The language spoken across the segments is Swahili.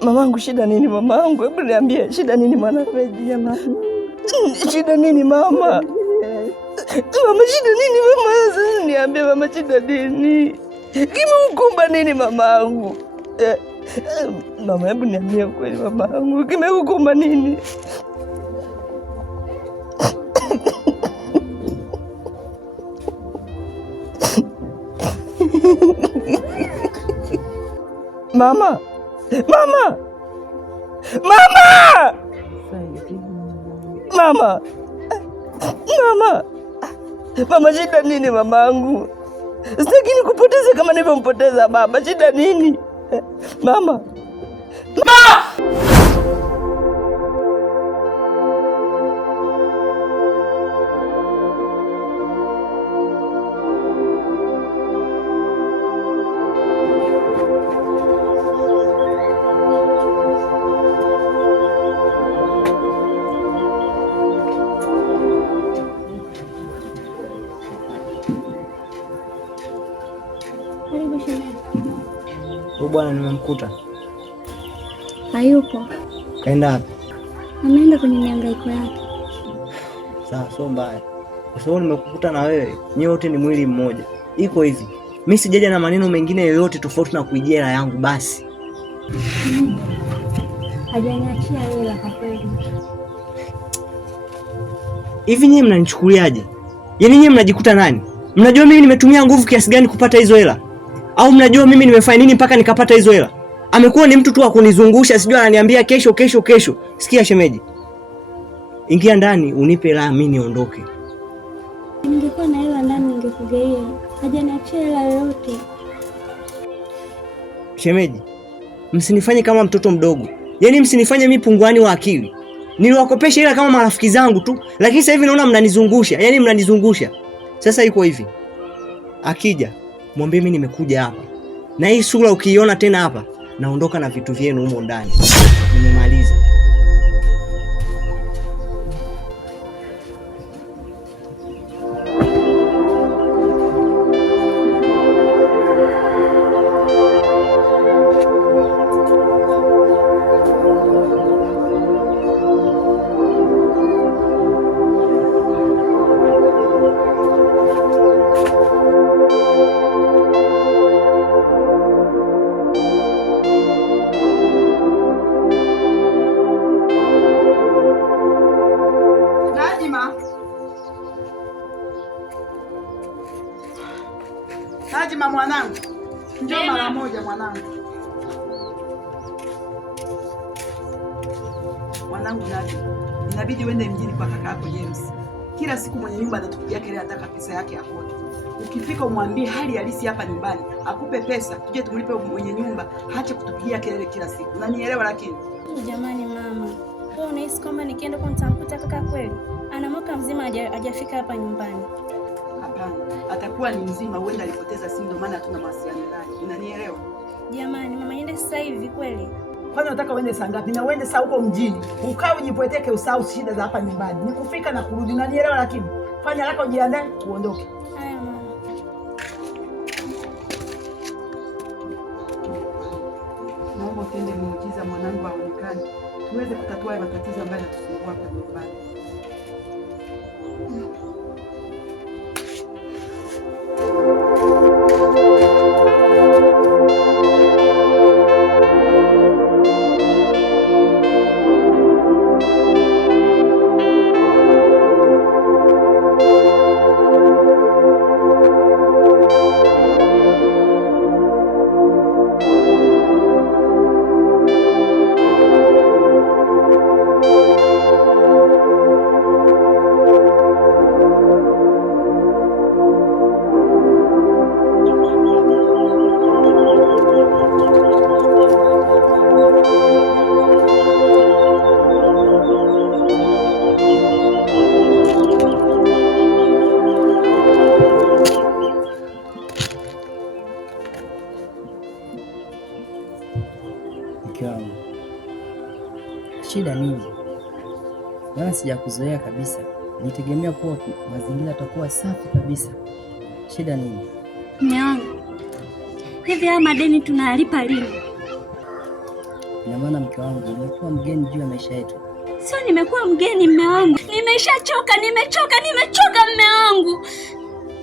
Mamangu, shida nini mamangu? Hebu niambie shida nini mwanangu? Shida nini mama? Mama, shida nini mama? Sasa niambie mama, shida nini? Kimeukumba nini mamangu? Mama, hebu niambie kweli mamangu, kimeukumba nini? Mama! Mama! Mama! Mama! Mama! Mama, shida nini mamangu? Sitaki nikupoteze kama nilivyompoteza baba. Shida nini? Mama! Mama! Bwana, nimemkuta. Hayupo. Kaenda wapi? Ameenda kwenye mihangaiko yake. Sawa, sio mbaya. Kwa sababu nimekukuta na wewe, nyote wote ni mwili mmoja. Iko hivi. Mimi sijaja na maneno mengine yoyote tofauti na kuijia hela yangu basi. Hajaniachia hela kwa kweli. Hivi nyinyi mnanichukuliaje? Yaani nyinyi mnajikuta nani? Mnajua mimi nimetumia nguvu kiasi gani kupata hizo hela? Au mnajua mimi nimefanya nini mpaka nikapata hizo hela? Amekuwa ni mtu tu wa kunizungusha, sijui ananiambia kesho kesho kesho. Sikia shemeji. Ingia ndani unipe hela mimi niondoke. Ningekuwa na hela ndani ningekugeia. Hajaniachia hela yoyote. Shemeji, msinifanye kama mtoto mdogo. Yaani msinifanye mimi punguani wa akili. Niliwakopesha hela kama marafiki zangu tu, lakini sasa hivi naona mnanizungusha. Yaani mnanizungusha. Sasa iko hivi. Akija mwambie mimi nimekuja hapa. Na hii sura ukiiona tena hapa, naondoka na vitu vyenu humo ndani. Nimemaliza. Najma mwanangu, njoo mara moja mwanangu. Mwanangu Najma, inabidi uende mjini kwa kaka yako James. Kila siku mwenye nyumba anatupigia kelele anataka pesa yake ya kodi. Ukifika umwambie hali halisi hapa nyumbani, akupe pesa, tuje tumlipe mwenye nyumba, haache kutupigia kelele kila siku. Unanielewa lakini? Jamani mama, wewe unahisi kwamba nikienda kwa nitamkuta kaka kweli? Ana mwaka mzima hajafika hapa nyumbani. Hapana, atakuwa ni mzima, huenda alipoteza simu ndio maana hatuna mawasiliano naye. Unanielewa? Jamani mama, niende sasa hivi kweli? Kwani unataka uende saa ngapi? Na uende saa huko mjini. Ukae ujipweteke, usahau shida za hapa nyumbani. Ni kufika na kurudi. Unanielewa lakini? Fanya haraka ujiandae uondoke. Haya mama. Naomba utende muujiza mwanangu aonekane. Tuweze kutatua matatizo ambayo yanatusumbua hapa nyumbani. Shida nini? Maana sijakuzoea kabisa. Nitegemea kuwa mazingira yatakuwa safi kabisa. Shida nini? Mume wangu, Hivi haya madeni tunayalipa lini? Ina maana mke wangu umekuwa mgeni juu ya maisha yetu. Sio nimekuwa mgeni mume wangu. Nimechoka mume wangu.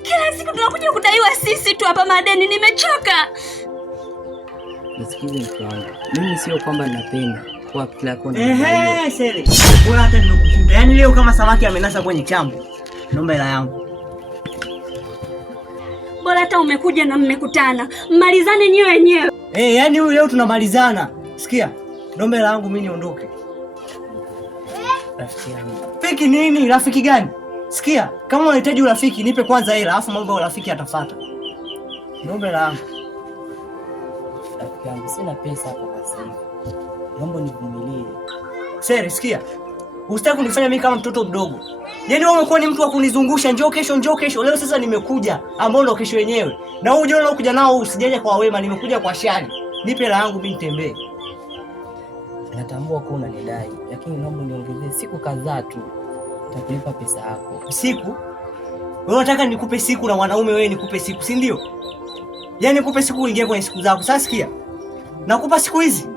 Kila siku tunakuja kudaiwa sisi tu hapa madeni, nimechoka. Nisikize mke wangu. Mimi sio kwamba ninapenda kwa kila kona. Sele. Wewe hata nimekukuta. Yaani leo kama samaki amenasa kwenye chambo. Naomba hela yangu. Bora hata umekuja na mmekutana. Mmalizane nyewe wenyewe. Yaani huyu leo tunamalizana. Sikia. Naomba hela yangu mimi niondoke. Rafiki yangu. Fiki nini? Rafiki gani? Sikia, kama unahitaji urafiki nipe kwanza hela, alafu mambo ya urafiki yatafuata. Naomba hela yangu. Rafiki yangu, sina pesa hapa kwa sasa hivi. Naomba nivumilie. Seri, sikia. Usitaki kunifanya mimi kama mtoto mdogo. Yaani wewe umekuwa ni mtu wa kunizungusha, njoo kesho. Leo sasa nimekuja, ambao ndo kesho yenyewe. Na wewe unajua unakuja nao usijaje kwa wema, nimekuja kwa shari. Nipe hela yangu mimi nitembee. Natambua kuwa unanidai, lakini naomba niongezee siku kadhaa tu. Nitakulipa pesa yako. Siku? Wewe unataka nikupe siku na mwanaume wewe nikupe siku, si ndio? Yaani nikupe siku uingie kwenye siku zako. Sasa sikia. Nakupa siku hizi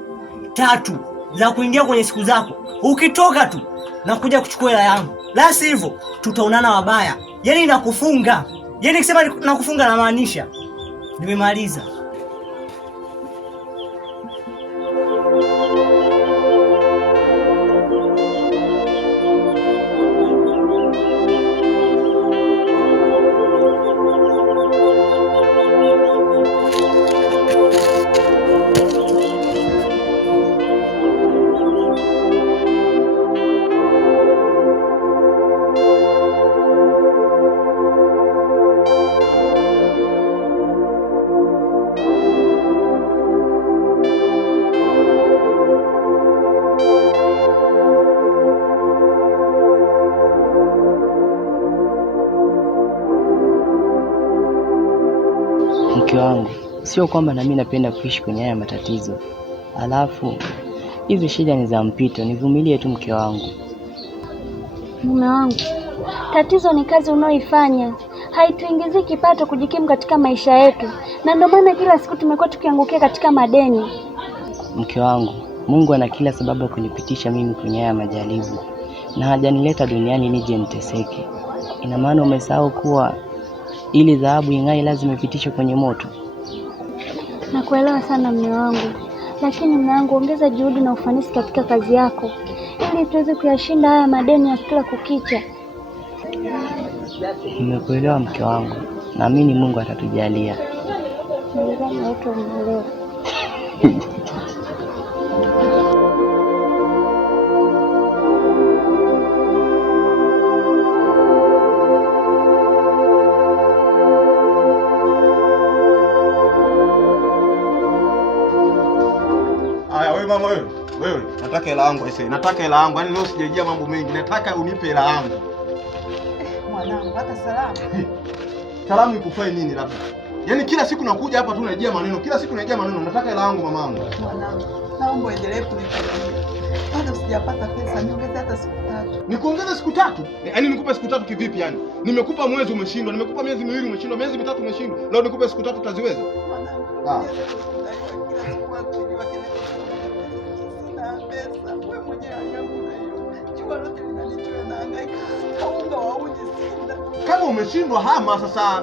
3 za kuingia kwenye siku zako. Ukitoka tu nakuja kuchukua hela yangu. La sivyo tutaonana wabaya. Yaani nakufunga. Yaani nikisema nakufunga na maanisha nimemaliza. Mke wangu, sio kwamba na mimi napenda kuishi kwenye haya matatizo. Alafu hizi shida ni za mpito, nivumilie tu mke wangu. Mume wangu, tatizo ni kazi unaoifanya. Haituingizii kipato kujikimu katika maisha yetu. Na ndio maana kila siku tumekuwa tukiangukia katika madeni. Mke wangu, Mungu ana kila sababu ya kunipitisha mimi kwenye haya majaribu. Na hajanileta duniani nije niteseke. Ina maana umesahau kuwa ili dhahabu ing'ae lazima ipitishwe kwenye moto. Nakuelewa sana mume wangu, lakini mume wangu, ongeza juhudi na ufanisi katika kazi yako ili tuweze kuyashinda haya madeni ya kila kukicha. Nimekuelewa mke wangu, naamini Mungu atatujalia. Nadhani wote wameelewa. Mama wewe, nataka hela yangu aisee. Nataka hela yangu. Yaani leo sijajia mambo mengi. Nataka unipe hela yangu. Mwanangu, hata salamu. Salamu ikufai nini labda? Yaani kila siku nakuja hapa tu unajia maneno. Kila siku unajia maneno. Nataka hela yangu mamangu. Mwanangu, naomba uendelee kunifuatilia. Bado sijapata pesa, niongeze hata siku 3. Nikuongeze siku 3? Yaani nikupe siku 3 kivipi yani? Nimekupa mwezi umeshindwa, nimekupa miezi 2 umeshindwa, miezi 3 umeshindwa. Leo nikupe siku 3 utaziweza? Mwanangu. Kama umeshindwa hama sasa.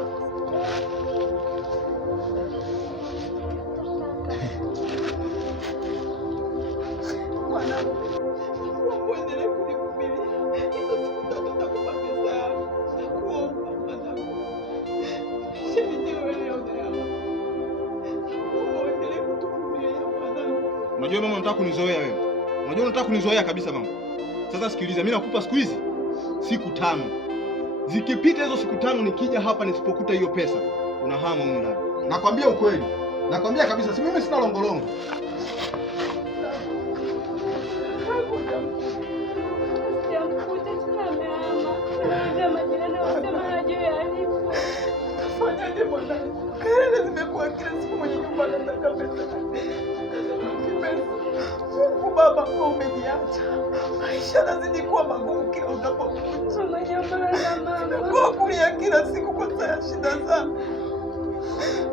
Unajua mama, unataka kunizoea wewe. Unajua unataka kunizoea kabisa mama. Sasa sikiliza, mimi nakupa siku hizi siku 5. Zikipita hizo siku 5 nikija hapa nisipokuta hiyo pesa, unahama huko ndani. Nakwambia ukweli. Nakwambia kabisa, si mimi sina longolongo. Fanyaje mwanangu? Kelele zimekuwa kila siku mwenye nyumba anataka pesa. Mungu Baba, kwa umeniacha. Maisha lazidi kuwa magumu kila unapokuja. Kwa kulia kila siku kwa saa shida zangu.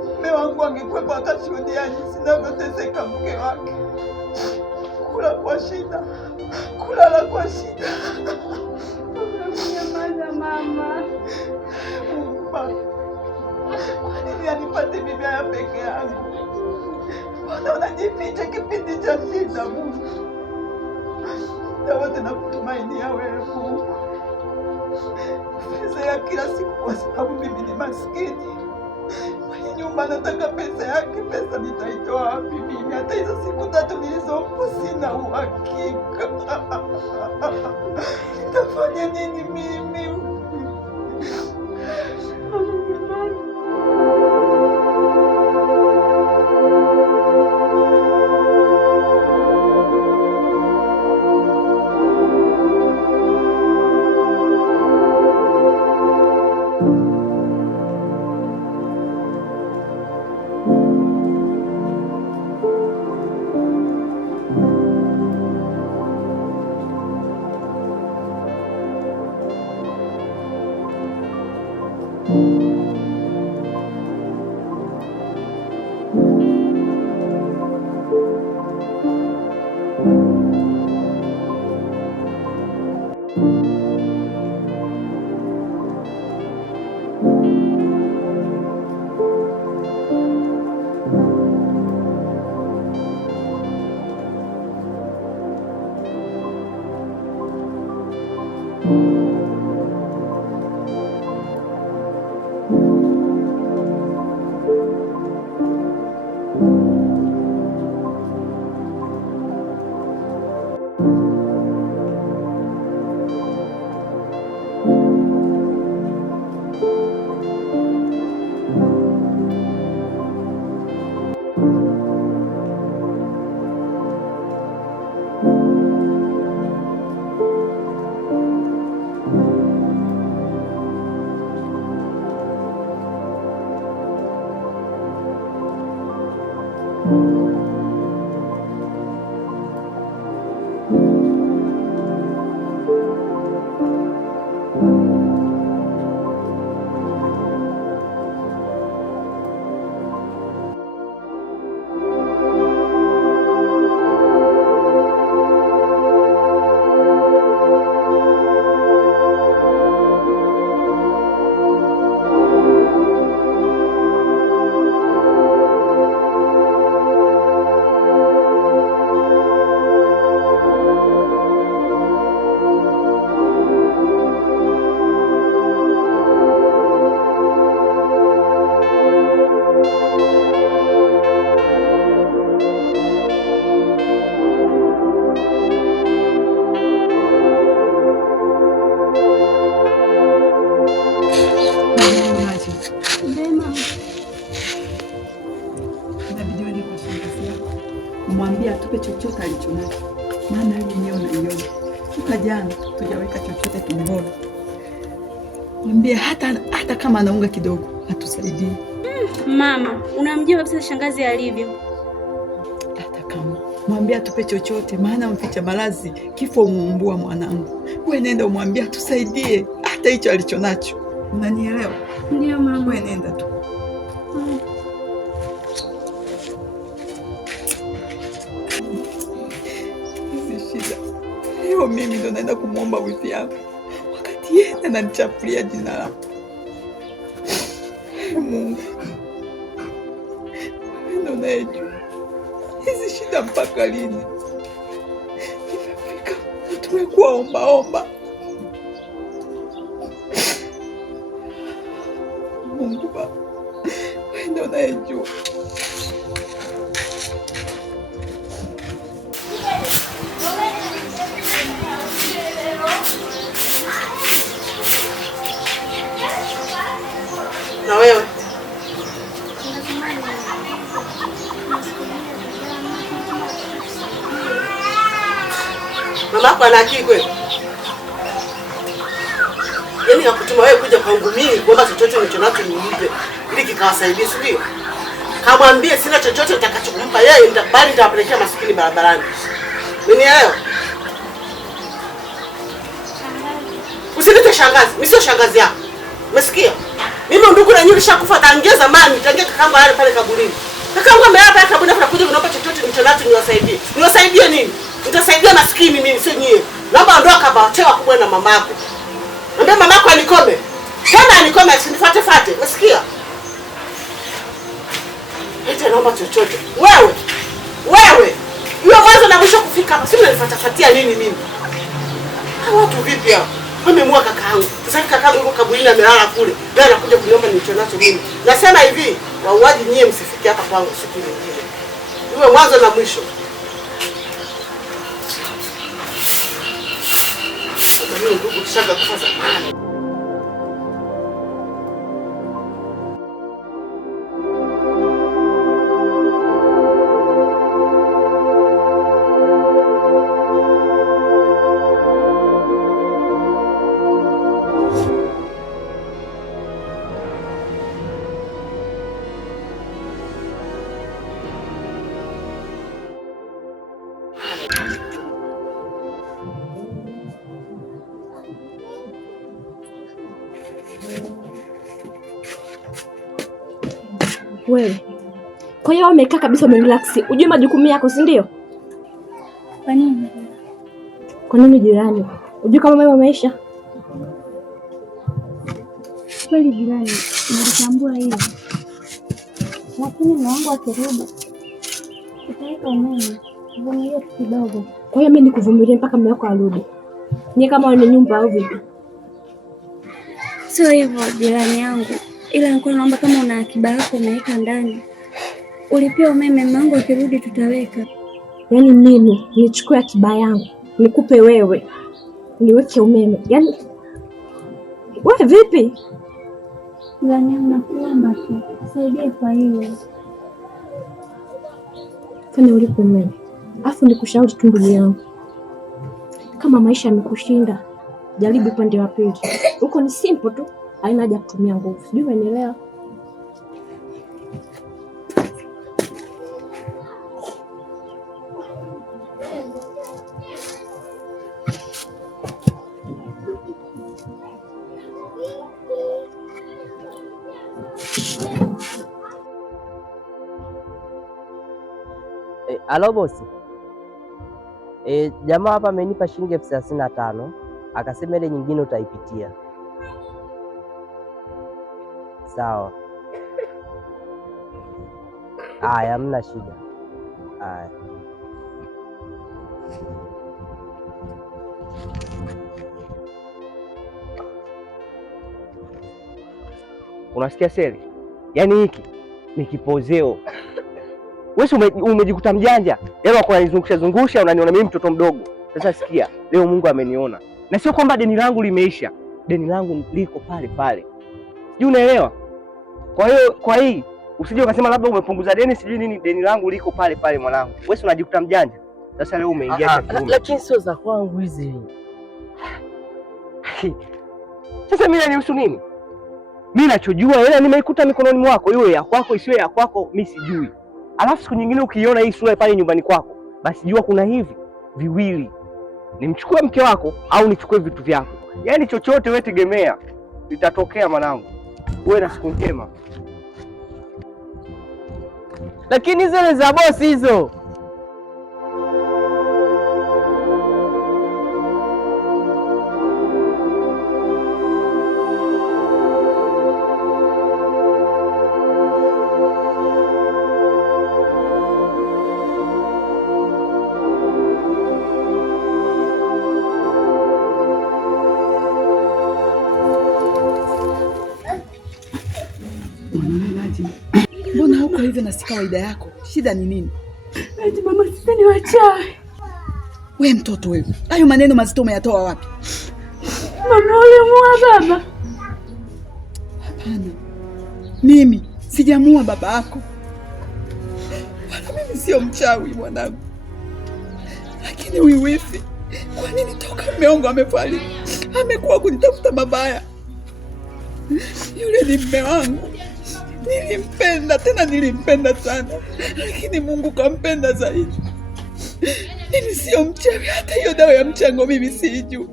Mume wangu angekuwepo akashuhudia jinsi ninavyoteseka mke wake. Kula kwa shida, kulala kwa shida. Nyamaza mama. Kwa nini anipate bibi haya peke yangu? Mbona unajificha kipindi cha shida Mungu? Na wote nakutumainia wewe Mungu. Pesa ya kila siku kwa sababu mimi ni maskini. Mwenye nyumba nataka pesa yake, pesa nitaitoa wapi mimi? Hata hizo siku 3 nilizompa sina uhakika. Nitafanya nini mimi? Mwambie atupe chochote alichonacho, maana yeye mwenyewe unaiona toka jana tujaweka chochote tumboni. Mwambie hata kama anaunga kidogo atusaidie. Mama, unamjua kabisa shangazi alivyo. Hata kama mwambie atupe chochote, maana mficha malazi kifo umuumbua mwanangu. Wewe nenda umwambie atusaidie hata hicho alichonacho. Unanielewa? Ndio mama. Wewe nenda tu. Leo mimi ndo naenda kumwomba wifi yangu, wakati yeye ananichafulia jina lako. Mungu, wewe ndo unayejua hizi shida mpaka lini. Imefika tumekuwa ombaomba. Mungu Baba, wewe ndo unayejua. Na wewe mamako ana akili kweli? Yaani nakutuma wewe kuja kwangu mimi kuomba chochote nilichonacho nimpe ili kikawasaidia, si ndio? Kamwambie sina chochote nitakachokumpa yeye, bali nitawapelekea maskini barabarani. Umenielewa? Usinite shangazi, mimi sio shangazi yako. Umesikia? Mimi ndugu na nyinyi nishakufa tangia zamani, tangia kakangu alale pale kaburini. Kakangu amelala pale kaburini na kuja kuniomba chochote nilichonacho niwasaidie. Niwasaidie nini? Nitasaidia maskini mimi sio nyie. Naomba ondoka batewa kubwa na mamako. Naomba mamako anikome. Tena anikome asinifuate fate. Unasikia? Eti naomba chochote. Wewe. Hiyo mwanzo na mwisho kufika hapa. Sio unanifuatafuatia nini mimi? Hawa watu vipi hao? Wamemua kakaangu. Sasa kakaangu yuko kaburini amelala kule. Ndio anakuja kuniomba nilichonacho mimi. Nasema hivi, wauaji nyie msifike hapa kwangu siku nyingine. Iwe mwanzo na mwisho. Ndio ndugu kishaga kufa zamani. Wewe. Kwa hiyo umekaa kabisa umerelax. Ujue majukumu yako, si ndio? Kwa nini? Kwa nini jirani? Ujue kama wewe umeisha? Kweli jirani, nilitambua hilo. Lakini mume wangu akirudi, tutaweka umeme. Vumilia kidogo. Kwa hiyo mimi nikuvumilie mpaka mume wako arudi. Ni kama wewe nyumba au vipi? Sio hivyo jirani yangu. Ila nilikuwa naomba kama una akiba yako umeweka ndani. Ulipia umeme, mume wangu akirudi tutaweka. Yaani mimi nichukue akiba yangu, nikupe wewe. Niweke umeme. Yaani wewe vipi? Jirani yangu nakuomba tu. Saidie kwa hiyo. Fanya ulipo umeme. Afu nikushauri tu ndugu yangu. Kama maisha yamekushinda, jaribu upande wa pili. Huko ni simple tu. Haina haja kutumia nguvu. Sijui umeelewa? Alo bosi. Jamaa hapa amenipa shilingi 35,000 akasema ile nyingine utaipitia. Sawa. Aya, hamna shida. Aya. Unasikia Seli? Yaani hiki ni kipozeo. Wewe umejikuta mjanja. Yaani wako unanizungusha unaniona mimi mtoto mdogo. Sasa sikia, leo Mungu ameniona. Na sio kwamba deni langu limeisha. Deni langu liko pale pale. Sijui unaelewa? Kwa hiyo kwa hii usije ukasema labda umepunguza deni sijui nini, deni langu liko pale pale mwanangu. Wewe unajikuta mjanja. Sasa leo umeingia chakula. Lakini sio za kwangu hizi. Sasa mimi nanihusu nini? Mimi nachojua hela nimeikuta mikononi mwako, iwe ya kwako isiwe ya kwako mimi sijui. Alafu siku nyingine ukiona hii sura pale nyumbani kwako, basi jua kuna hivi viwili. Nimchukue mke wako au nichukue vitu vyako. Yaani chochote wewe tegemea litatokea mwanangu. Uwe na siku njema. Lakini zile za bosi hizo. Mbona huko hivi na si kawaida yako? Shida ni nini? Eti mama, sisi ni wachawi. We mtoto wewe. Hayo maneno mazito umeyatoa wapi? Mama ulimuua baba? Hapana. Mimi sijamuua baba yako. Wala mimi sio mchawi mwanangu. Lakini huyu wifi, kwa nini toka mume wangu amefariki amekuwa kunitafuta mabaya? Yule ni mume wangu. Nilimpenda, tena nilimpenda sana. Lakini Mungu kampenda zaidi. Mimi sio mchawi, hata hiyo dawa ya mchango mimi sijui.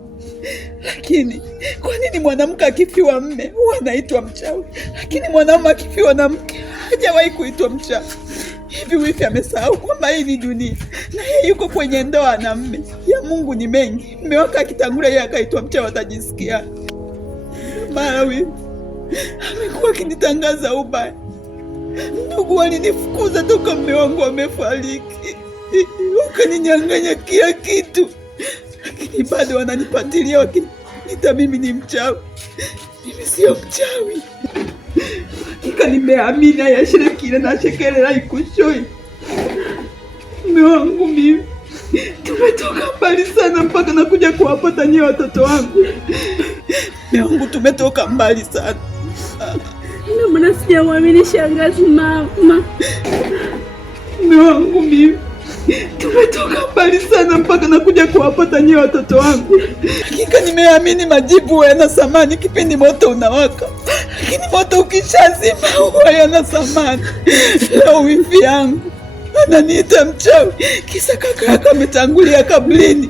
Lakini kwa nini mwanamke akifiwa mme huwa anaitwa mchawi, lakini mwanamume akifiwa na mke hajawahi kuitwa mchawi? Hivi wifi amesahau kwamba hii ni dunia na yeye yuko kwenye ndoa na mme? Ya Mungu ni mengi. Mme wake akitangulia yeye akaitwa mchawi atajisikia? Mara wifi amekuwa akinitangaza ubaya. Ndugu walinifukuza toka mme wangu amefariki, wakaninyang'anya kila kitu, lakini bado wananipatilia wakiniita mimi ni mchawi. Mimi sio mchawi. Hakika nimeamini ayashirekile na shekelela ikushoi. Mme wangu mimi tumetoka mbali sana mpaka nakuja kuwapata nyewe watoto wangu. Mme wangu tumetoka mbali sana. Ndio maana sijamwamini shangazi mama. Mme wangu mimi tumetoka mbali sana mpaka nakuja kuwapata nyewe watoto wangu. Hakika nimeamini majibu yana thamani kipindi moto unawaka, lakini moto ukishazima huwa yana thamani. Leo wifi yangu ananiita mchawi kisa kaka yake ametangulia kaburini.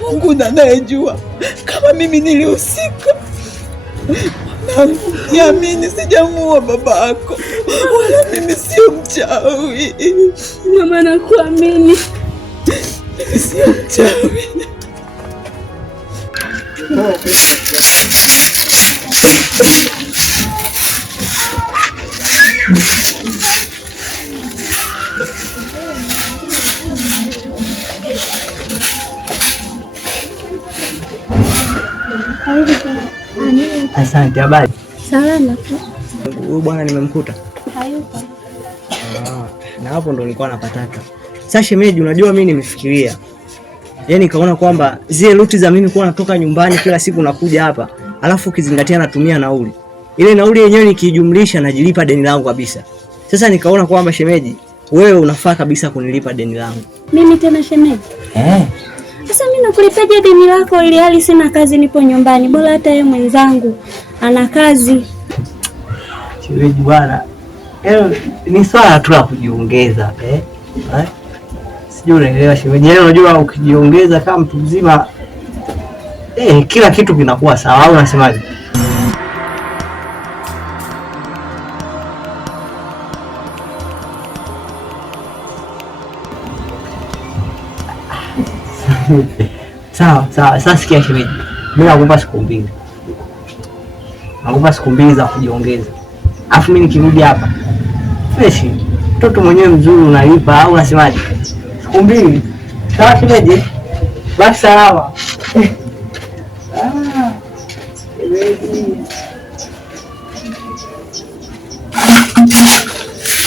Mungu ndiye anayejua kama mimi nilihusika. Niamini, sijamuua baba yako, wala mimi sio mchawi. Mama, nakuamini. Mimi sio mchawi. Asante. Habari? Salama tu. Huyu bwana nimemkuta. Hayupo. Na hapo ndo nilikuwa napataka. Sasa shemeji, unajua mimi nimefikiria. Yaani nikaona kwamba zile ruti za mimi kuwa natoka nyumbani kila siku nakuja hapa, alafu ukizingatia natumia nauli. Ile nauli yenyewe nikijumlisha najilipa deni langu kabisa. Sasa nikaona kwamba shemeji, wewe unafaa kabisa kunilipa deni langu. Mimi tena shemeji? Sasa mimi nakulipaje deni lako ili hali sina kazi, nipo nyumbani? Bora hata yeye mwenzangu ana kazi. Shemeji bwana, ni swala tu la kujiongeza sijui unaelewa shemeji. Unajua ukijiongeza kama mtu mzima kila kitu kinakuwa sawa, au unasemaje? Sawa. Sasa sikia shemeji, mimi nakupa siku mbili. Nakupa siku mbili za kujiongeza. Alafu mimi nikirudi hapa fresh, mtoto mwenyewe mzuri unalipa, au unasemaje? Siku mbili. Sawa shemeji? Basi salama.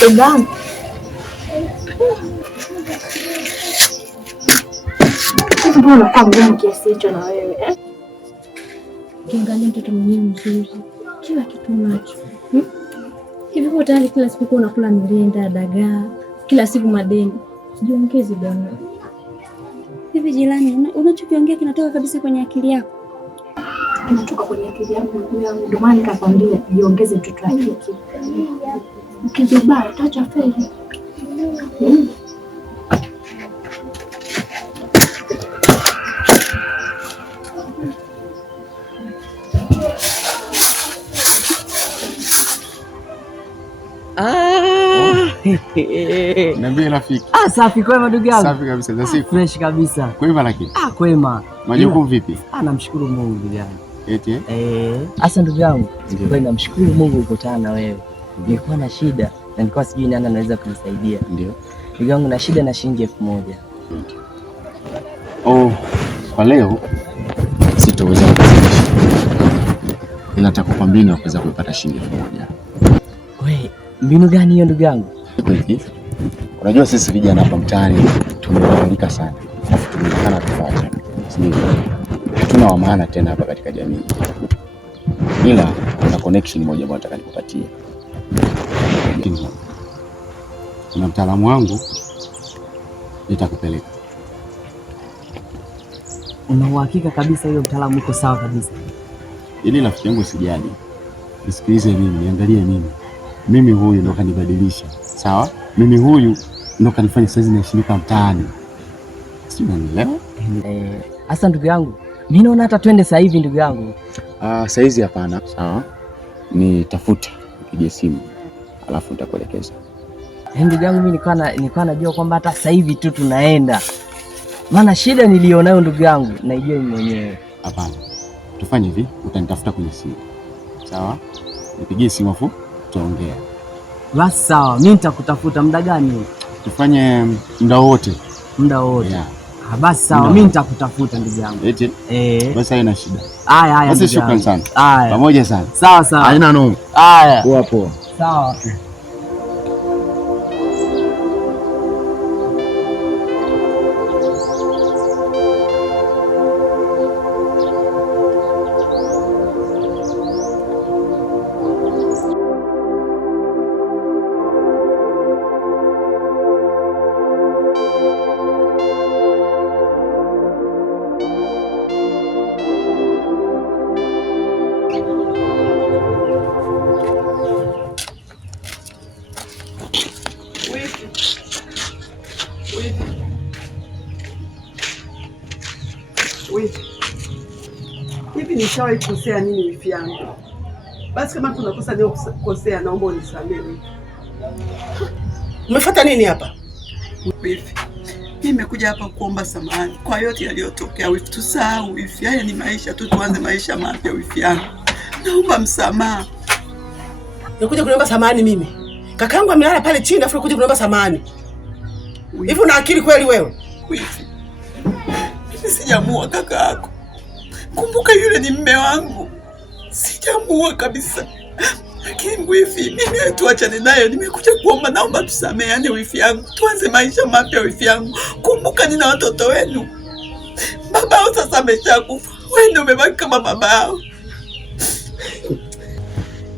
Ebam. Mbona kwa ngumu kiasi hicho na wewe Kiangalia mtoto mwenyewe mzuri, kila kitu nacho. Hivi kwa tayari kila siku unakula mrenda, dagaa, kila siku madeni. Jiongeze bwana. Hivi jirani, unachokiongea kinatoka kabisa kwenye akili yako? Kinatoka kwenye akili yangu, ndio maana nikakwambia jiongeze mtoto wake. Ukijibaya utacha feli. Niambie rafiki. Safi. Kwema ndugu yangu? Safi kabisa. Za siku. Fresh kabisa. Kwema lakini. Kwema. Majukumu vipi? Namshukuru Mungu ndugu yangu. Eti? Asa ndugu yangu, kwa namshukuru Mungu kukutana na wewe. Nilikuwa na shida na nilikuwa sijui nani anaweza kunisaidia. Ndio. Ndugu yangu, na shida na shilingi 1000. Kwa leo sitaweza kukusaidia. Ila nitakupa mbinu ya kuweza kupata shilingi 1000. Wewe, mbinu gani hiyo ndugu yangu? Unajua sisi vijana hapa mtaani tumebadilika sana. Alafu tumeonekana tofauti. Sio? Hatuna wa maana tena hapa katika jamii. Ila kuna connection moja ambayo nataka nikupatie. Kuna mtaalamu wangu nitakupeleka. Una uhakika kabisa hiyo mtaalamu uko sawa kabisa? Ili rafiki yangu sijali. Nisikilize mimi, niangalie mimi. Mimi huyu ndo kanibadilisha. Sawa? Mimi huyu ndo kanifanya saizi naheshimika mtaani. Sio, unanielewa? Asa ndugu yangu, Mimi naona hata twende sasa hivi ndugu yangu. Sasa hizi hapana. Sawa. Nitafute, nipige simu. Alafu nitakuelekeza. Ndugu yangu mimi nilikuwa najua kwamba hata sasa hivi tu tunaenda. Maana shida nilionayo ndugu yangu naijua mimi mwenyewe. Hapana. Tufanye hivi, utanitafuta kwenye simu. Sawa? Nipigie simu afu tuongea. Basi sawa, mimi nitakutafuta muda gani? Tufanye muda wote. Muda wote. Yeah. Basi sawa, mimi nitakutafuta ndugu yangu. Eti? Basi haina shida. Haya. Basi shukrani sana. Haya. Pamoja sana. Sawa. Haina noma. Haya. Poa. Sawa. Hivi nishawahi kukosea nini wifi yangu? Basi kama kuna kosa leo kukosea, naomba unisamehe wifi. Umefuata nini hapa? Wifi, nimekuja hapa kuomba samahani kwa yote yaliyotokea wifi. Tusahau wifi, haya ni maisha tu, tuanze maisha mapya wifi yangu. Naomba msamaha. Nakuja kuniomba samahani mimi? Kakaangu amelala pale chini afu nakuja kuniomba samahani. Hivi una akili kweli wewe? Wifi, mimi sijamuua kaka yako. Kumbuka yule ni mume wangu. Sijamuua kabisa. Lakini wifi, mimi tuachane nayo. Nimekuja kuomba, naomba tusameheane wifi yangu. Tuanze maisha mapya wifi yangu. Kumbuka nina watoto wenu. Baba yao sasa ameshakufa. Wewe ndio umebaki kama baba yao.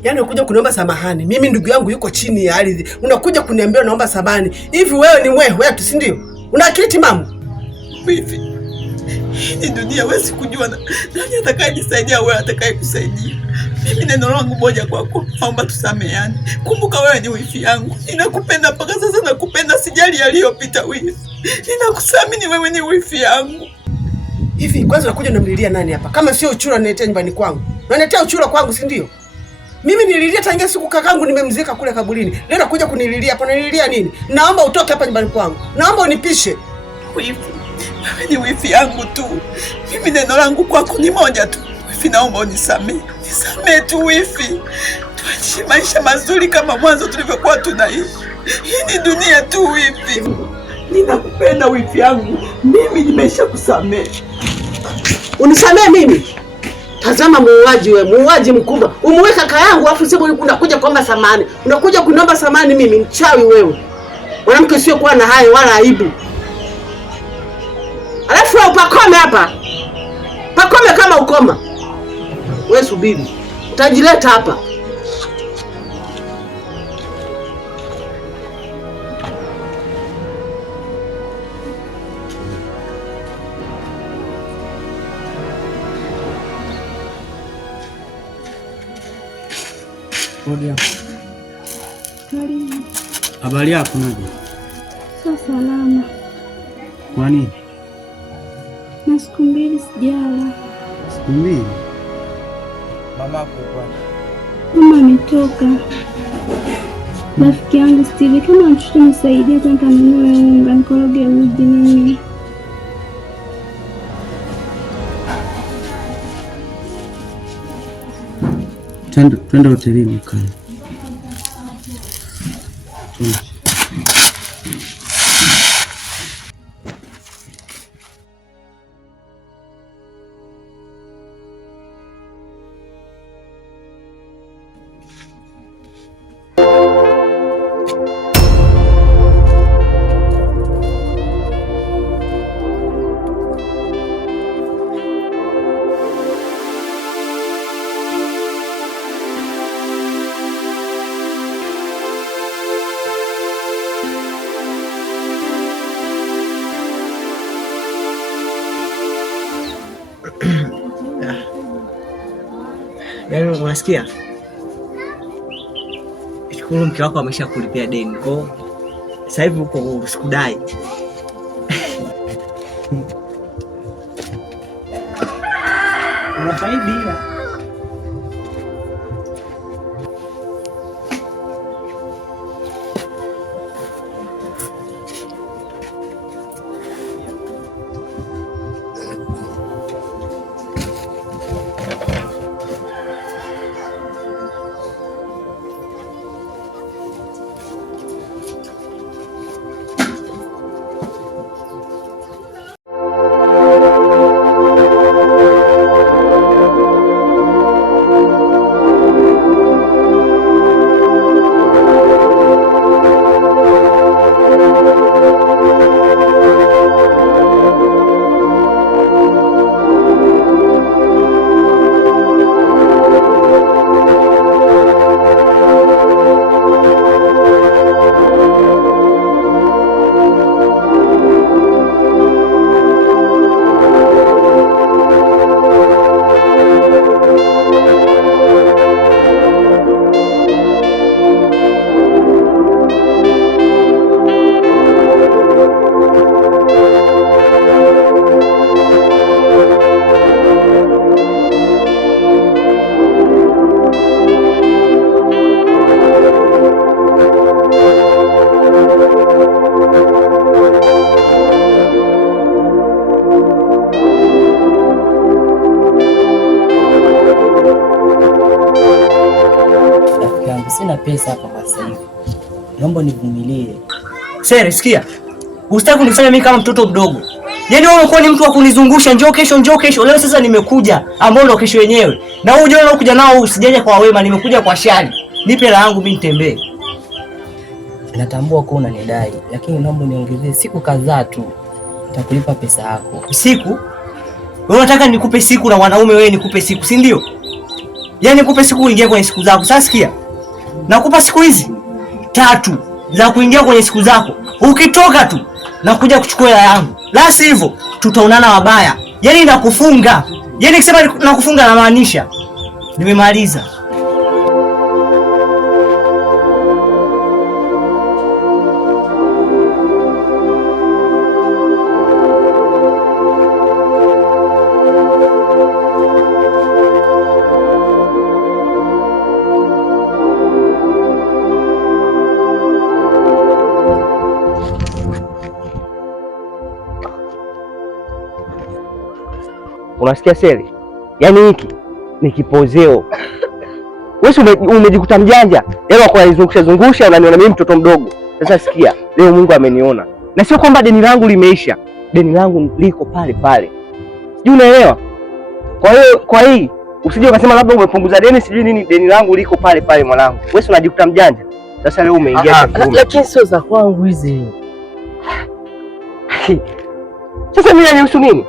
Yaani unakuja kuniomba samahani. Mimi ndugu yangu yuko chini ya ardhi. Unakuja kuniambia naomba samahani. Hivi wewe ni wewe tu, si ndio? Una akili timamu? Wifi, hii dunia huwezi kujua nani atakayejisaidia, wewe atakayekusaidia. Mimi neno langu moja kwako, naomba tusameheane. Kumbuka wewe ni wifi yangu. Ninakupenda mpaka sasa, nakupenda, sijali yaliyopita wifi. Ninakusamini, wewe ni wifi yangu. Hivi kwanza unakuja unamlilia nani hapa? Kama sio uchura niletea nyumbani kwangu. Unaniletea uchura kwangu, si ndio? Mimi nililia tangia siku kakangu nimemzika kule kaburini. Leo nakuja kunililia hapa, nililia nini? Naomba utoke hapa nyumbani kwangu. Naomba unipishe. Wifi, wewe ni wifi yangu tu. Mimi neno langu kwako ni moja tu. Wifi, naomba unisamehe. Nisamehe tu wifi. Tuishi maisha mazuri kama mwanzo tulivyokuwa tunaishi. Hii ni dunia tu wifi. Ninakupenda wifi yangu. Mimi nimeshakusamehe. Unisamehe mimi? Tazama muuaji wewe, muuaji mkubwa. Umeweka kaka yangu afu sema unakuja kuomba samahani. Unakuja kuniomba samahani mimi, mchawi wewe. Mwanamke usio kuwa na haya wala aibu. Alafu wewe upakome hapa. Pakome kama ukoma. Wewe subiri. Utajileta hapa. Karibu. Habari yako ndugu? Sio salama. Kwa nini? Na siku mbili sijala. Siku mbili? Mama ametoka. Rafiki yangu Steve, kama mtoto nisaidie tu nikanunue unga nikoroge uji mimi. Twende hotelini kani. Yaani unasikia? Shukuru mke wako ameshakulipia deni. Kwa sasa hivi uko usikudai. Unafaidika. Sina pesa hapa kwa sasa hivi. Naomba nivumilie. Sere, sikia. Usitaki kunifanya mimi kama mtoto mdogo. Yaani wewe unakuwa ni mtu wa kunizungusha, njoo kesho, njoo kesho. Leo sasa nimekuja, ambao ndo kesho yenyewe. Na wewe unajua unakuja nao usijaje kwa wema, nimekuja kwa shari. Nipe hela yangu mimi nitembee. Natambua kuwa unanidai, lakini naomba niongezee siku kadhaa tu. Nitakulipa pesa yako. Siku? Wewe unataka nikupe siku na wanaume wewe nikupe siku, si ndio? Yaani nikupe siku uingie kwenye siku zako. Sasa sikia. Nakupa siku hizi 3 za kuingia kwenye siku zako. Ukitoka tu nakuja kuchukua hela yangu. La sivyo tutaonana wabaya. Yaani nakufunga. Yaani nikisema nakufunga namaanisha. Nimemaliza. Unasikia Seli? Yaani hiki ni kipozeo. Wewe umejikuta mjanja. Leo uko unanizungusha unaniona mimi mtoto mdogo. Sasa sikia, leo Mungu ameniona. Na sio kwamba deni langu limeisha. Deni langu liko pale pale. Sijui unaelewa? Kwa hii usije ukasema labda umepunguza deni sijui nini, deni langu liko pale pale mwanangu. Wewe unajikuta mjanja. Sasa leo umeingia chakula. Lakini sio za kwangu hizi. Sasa mimi nanihusu nini?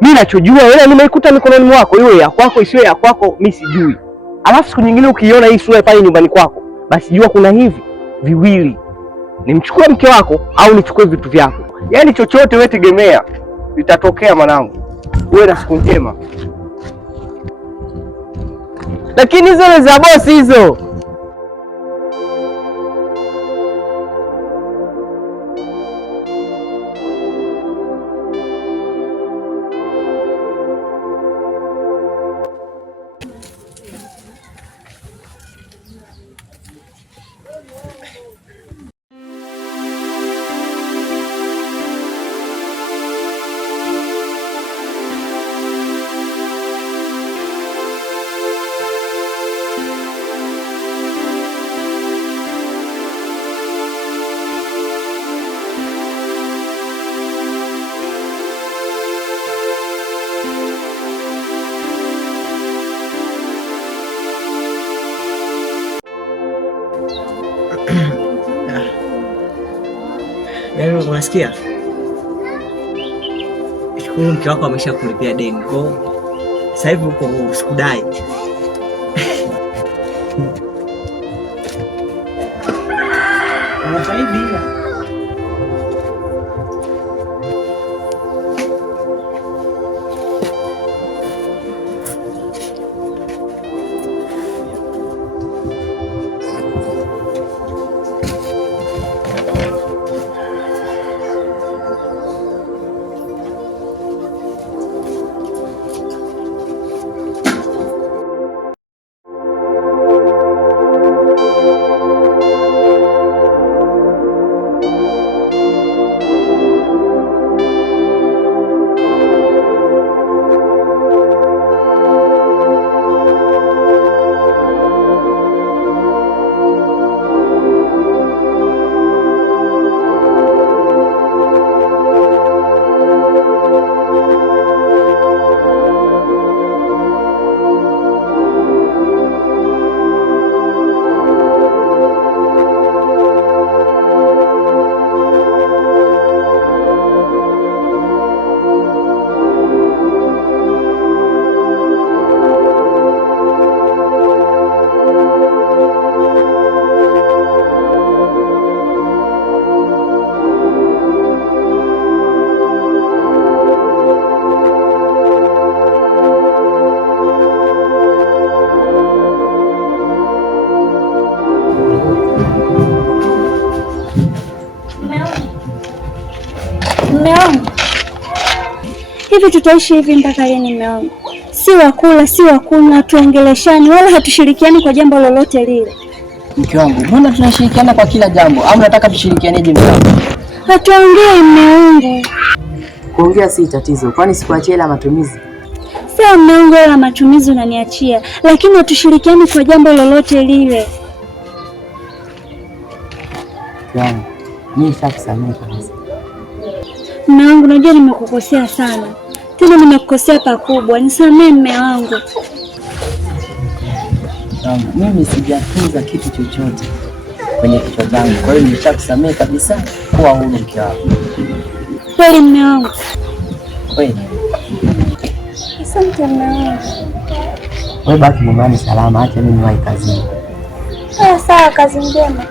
Mimi nachojua wewe nimeikuta mikononi mwako, iwe ya kwako isiwe ya kwako mimi sijui. Alafu siku nyingine ukiona hii sura pale nyumbani kwako, basi jua kuna hivi viwili. Nimchukue mke wako au nichukue vitu vyako. Yaani chochote wewe tegemea litatokea mwanangu. Uwe na siku njema. Lakini zile za bosi hizo. Yaani unasikia? Shukuru mke wako amesha kulipia deni. Kwa sasa hivi uko usikudai. Unafaidika. Mume wangu, hivi tutaishi hivi mpaka lini mume wangu? Si wakula, si wakunywa, tuongeleshani wala hatushirikiani kwa jambo lolote lile. Mke wangu, mbona tunashirikiana kwa kila jambo? Au unataka tushirikianeje mume wangu? Hatuongei mume wangu. Kuongea si tatizo, kwani sikuachia hela matumizi? Sawa mume wangu, hela matumizi unaniachia, lakini hatushirikiani kwa jambo lolote lile. Mke wangu, mimi nishakusamehe kabisa. Mume wangu, najua nimekukosea sana. Tena nimekukosea pakubwa. Nisamehe mume wangu. Mimi sijafunza kitu chochote kwenye kichwa changu. Kwa hiyo nimeshakusamehe kabisa. Kuwa huru mke wangu. Kweli mume wangu. Kweli. Asante mume wangu. Wewe baki nyumbani salama, acha mimi niwahi kazini. Sawa, kazi njema.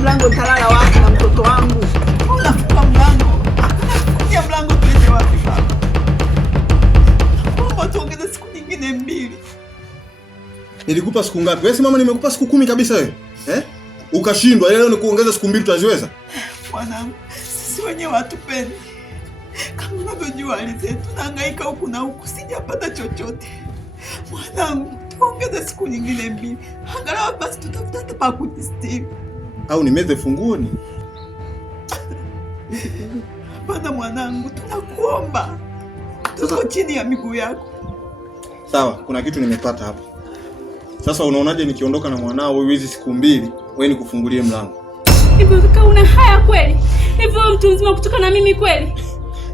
Mlango nitalala wapi na mtoto wangu? Unafunga mlango. Unafungia mlango tuende wapi baba? Naomba tuongeze siku nyingine 2. Nilikupa siku ngapi? Wewe si mama nimekupa siku 10 kabisa wewe. Ukashindwa. Leo nikuongeza siku 2 tutaziweza? Mwanangu, sisi wenyewe hatupendi. Kama unavyojua hali zetu, tunahangaika huku na huku, sijapata chochote. Mwanangu, tuongeze siku nyingine 2. Angalau basi tutafuta hata pa kujistiri. Au nimeze funguoni? Hapana mwanangu, tunakuomba. Tuko chini ya miguu yako. Sawa, kuna kitu nimepata hapa. Sasa unaonaje nikiondoka na mwanao wewe hizi siku 2, wewe nikufungulie mlango? Hivyo kaka una haya kweli? Hivyo mtu mzima kutoka na mimi kweli?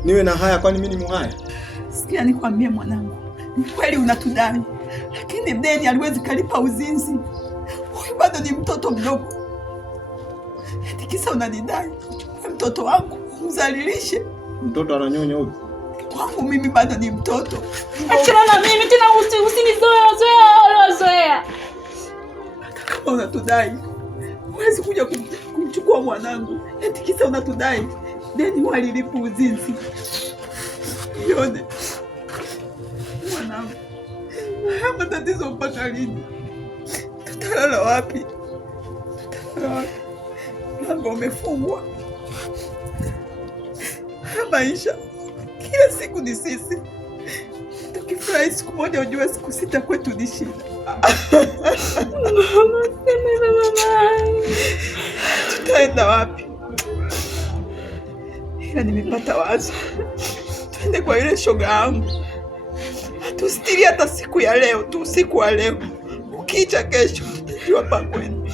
Niwe na haya kwani mimi ni muhaya? Sikia nikwambie mwanangu. Ni kweli unatudai. Lakini deni aliwezi kalipa uzinzi. Huyu bado ni mtoto mdogo. Eti kisa unanidai, uchukue mtoto wangu, umzalilishe. Mtoto ananyonya huyu? Kwangu mimi bado ni mtoto. Achana na mimi tena, usinizoea. Hata kama unatudai, huwezi kuja kumchukua mwanangu. Eti kisa unatudai, deni walilipa uzinzi. Yone. Mwanangu, haya matatizo mpaka lini? Tutalala wapi? Mlango umefungwa. Maisha kila siku ni sisi. Tukifurahi siku moja ujue siku 6 kwetu ni shida. Mama, tutaenda wapi? Ila nimepata wazo. Twende kwa ile shoga yangu. Tustiri hata siku ya leo, tu usiku wa leo. Ukicha kesho tutajua pa kwenda.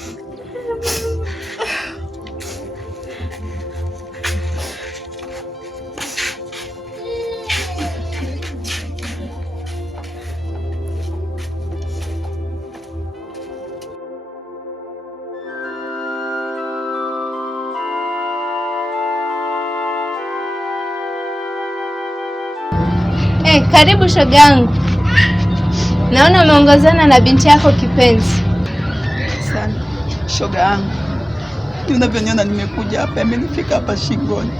Karibu shoga yangu. Naona umeongozana na binti yako kipenzi. Sana. Shoga yangu. Unavyoniona nimekuja hapa, amenifika hapa shingoni.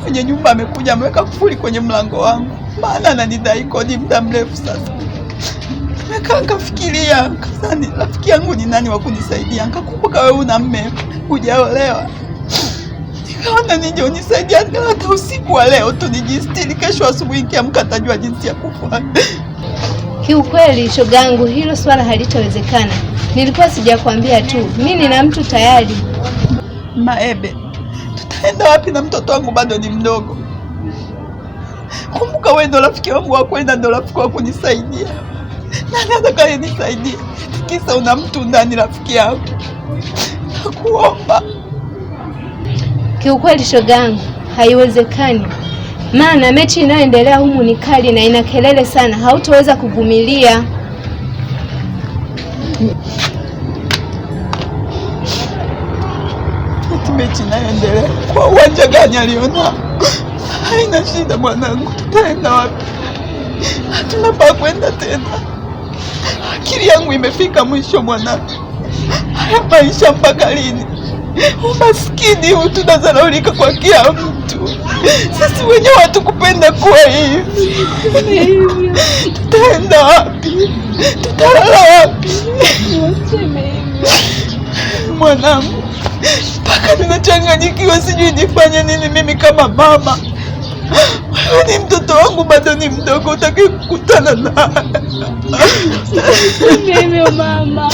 Mwenye nyumba amekuja ameweka kufuli kwenye mlango wangu. Maana ananidai kodi muda mrefu sasa. Nimekaa nikafikiria, kasani rafiki yangu ni nani wa kunisaidia? Nikakumbuka wewe una mume, hujaolewa. Nikaona nije unisaidia hata usiku wa leo tu nijistiri, kesho asubuhi nikiamka nitajua jinsi ya kufanya. Kiukweli shoga yangu, hilo swala halitawezekana. Nilikuwa sijakwambia tu, mimi nina mtu tayari. Maebe, tutaenda wapi na mtoto wangu bado ni mdogo? Kumbuka wewe ndo rafiki wangu wa kwenda, ndo rafiki wa kunisaidia. Nani atakayenisaidia? Kisa una mtu ndani rafiki yako. Nakuomba. Kiukweli shoga yangu, haiwezekani. maana mechi inayoendelea humu ni kali na ina kelele sana, hautoweza kuvumilia. Mechi inayoendelea kwa uwanja gani aliona? Haina shida mwanangu, tutaenda wapi? Hatuna pa kwenda tena. Akili yangu imefika mwisho mwanangu. Haya maisha mpaka lini? Umaskini huu, tunadharaulika kwa kila mtu. Sisi wenyewe hatukupenda kuwa hivi. Tutaenda wapi? Tutalala wapi? Mwanangu, mpaka ninachanganyikiwa, sijui nifanye nini mimi kama mama. Wewe ni mtoto wangu, bado ni mdogo, utaki kukutana naye. Mimi mama.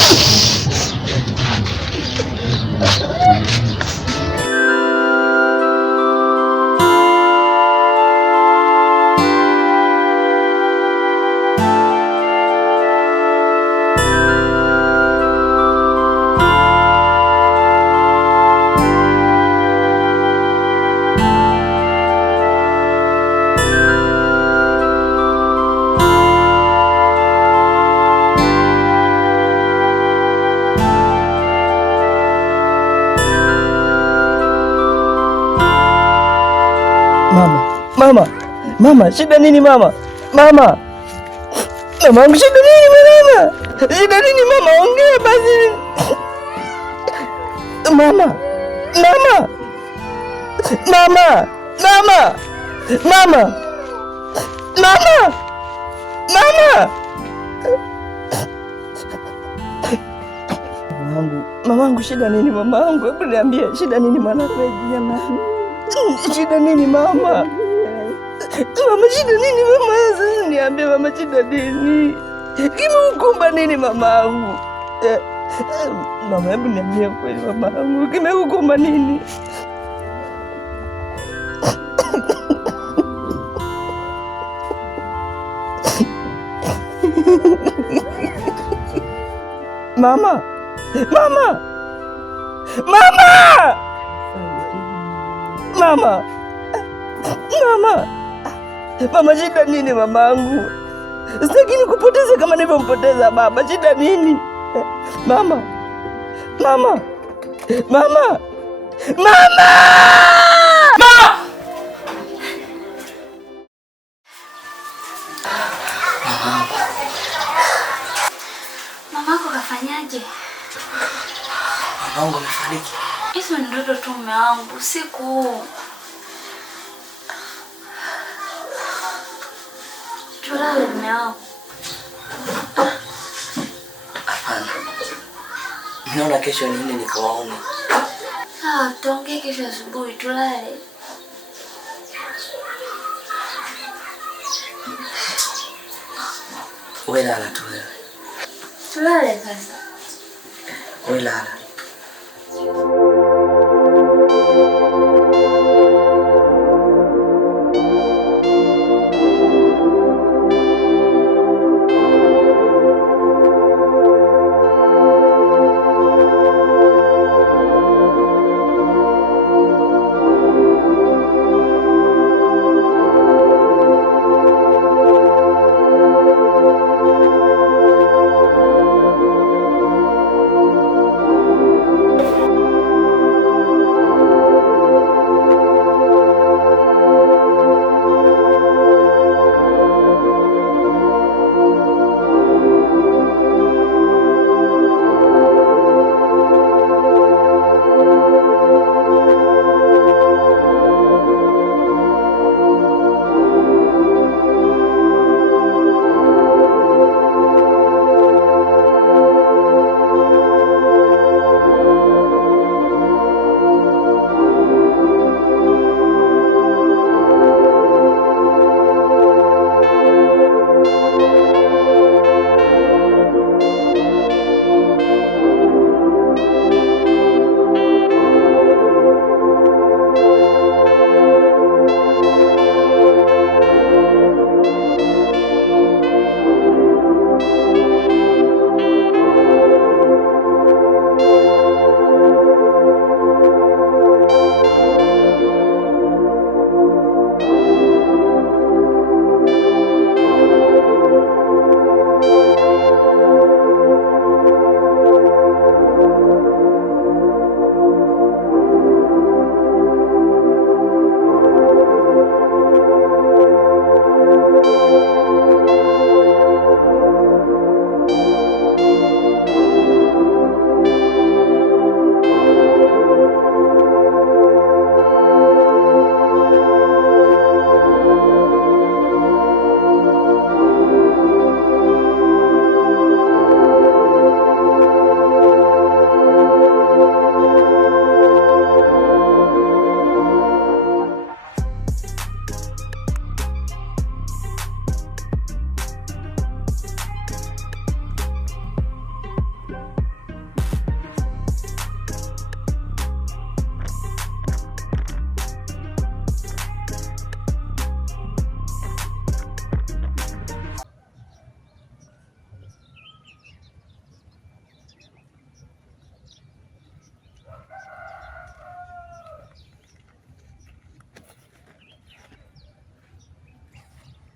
Mama, shida nini mama? Mama, shida nini mama? Shida nini mama? Ongea basi. Mama. Mamangu, shida nini mamangu? Hebu niambie, shida nini mwanangu? Shida nini mama? Shida nini mama? Sasa niambie mama, shida nini? Kimekukumba nini mamangu? Mama, hebu niambie kweli mamangu, kimekukumba nini? Mama, shida nini mamangu? Sitaki nikupoteze kama nilivyompoteza baba. Shida nini? Mama. Mamako kafanyaje? Mamangu amefariki. Hizo ni ndoto tu mume wangu, usiku huu. Tulale mume wangu. Hapana. Naona kesho niende nikawaone. Sawa, tuongee kesho asubuhi, tulale. Wewe lala tu wewe. Tulale sasa. Wewe lala.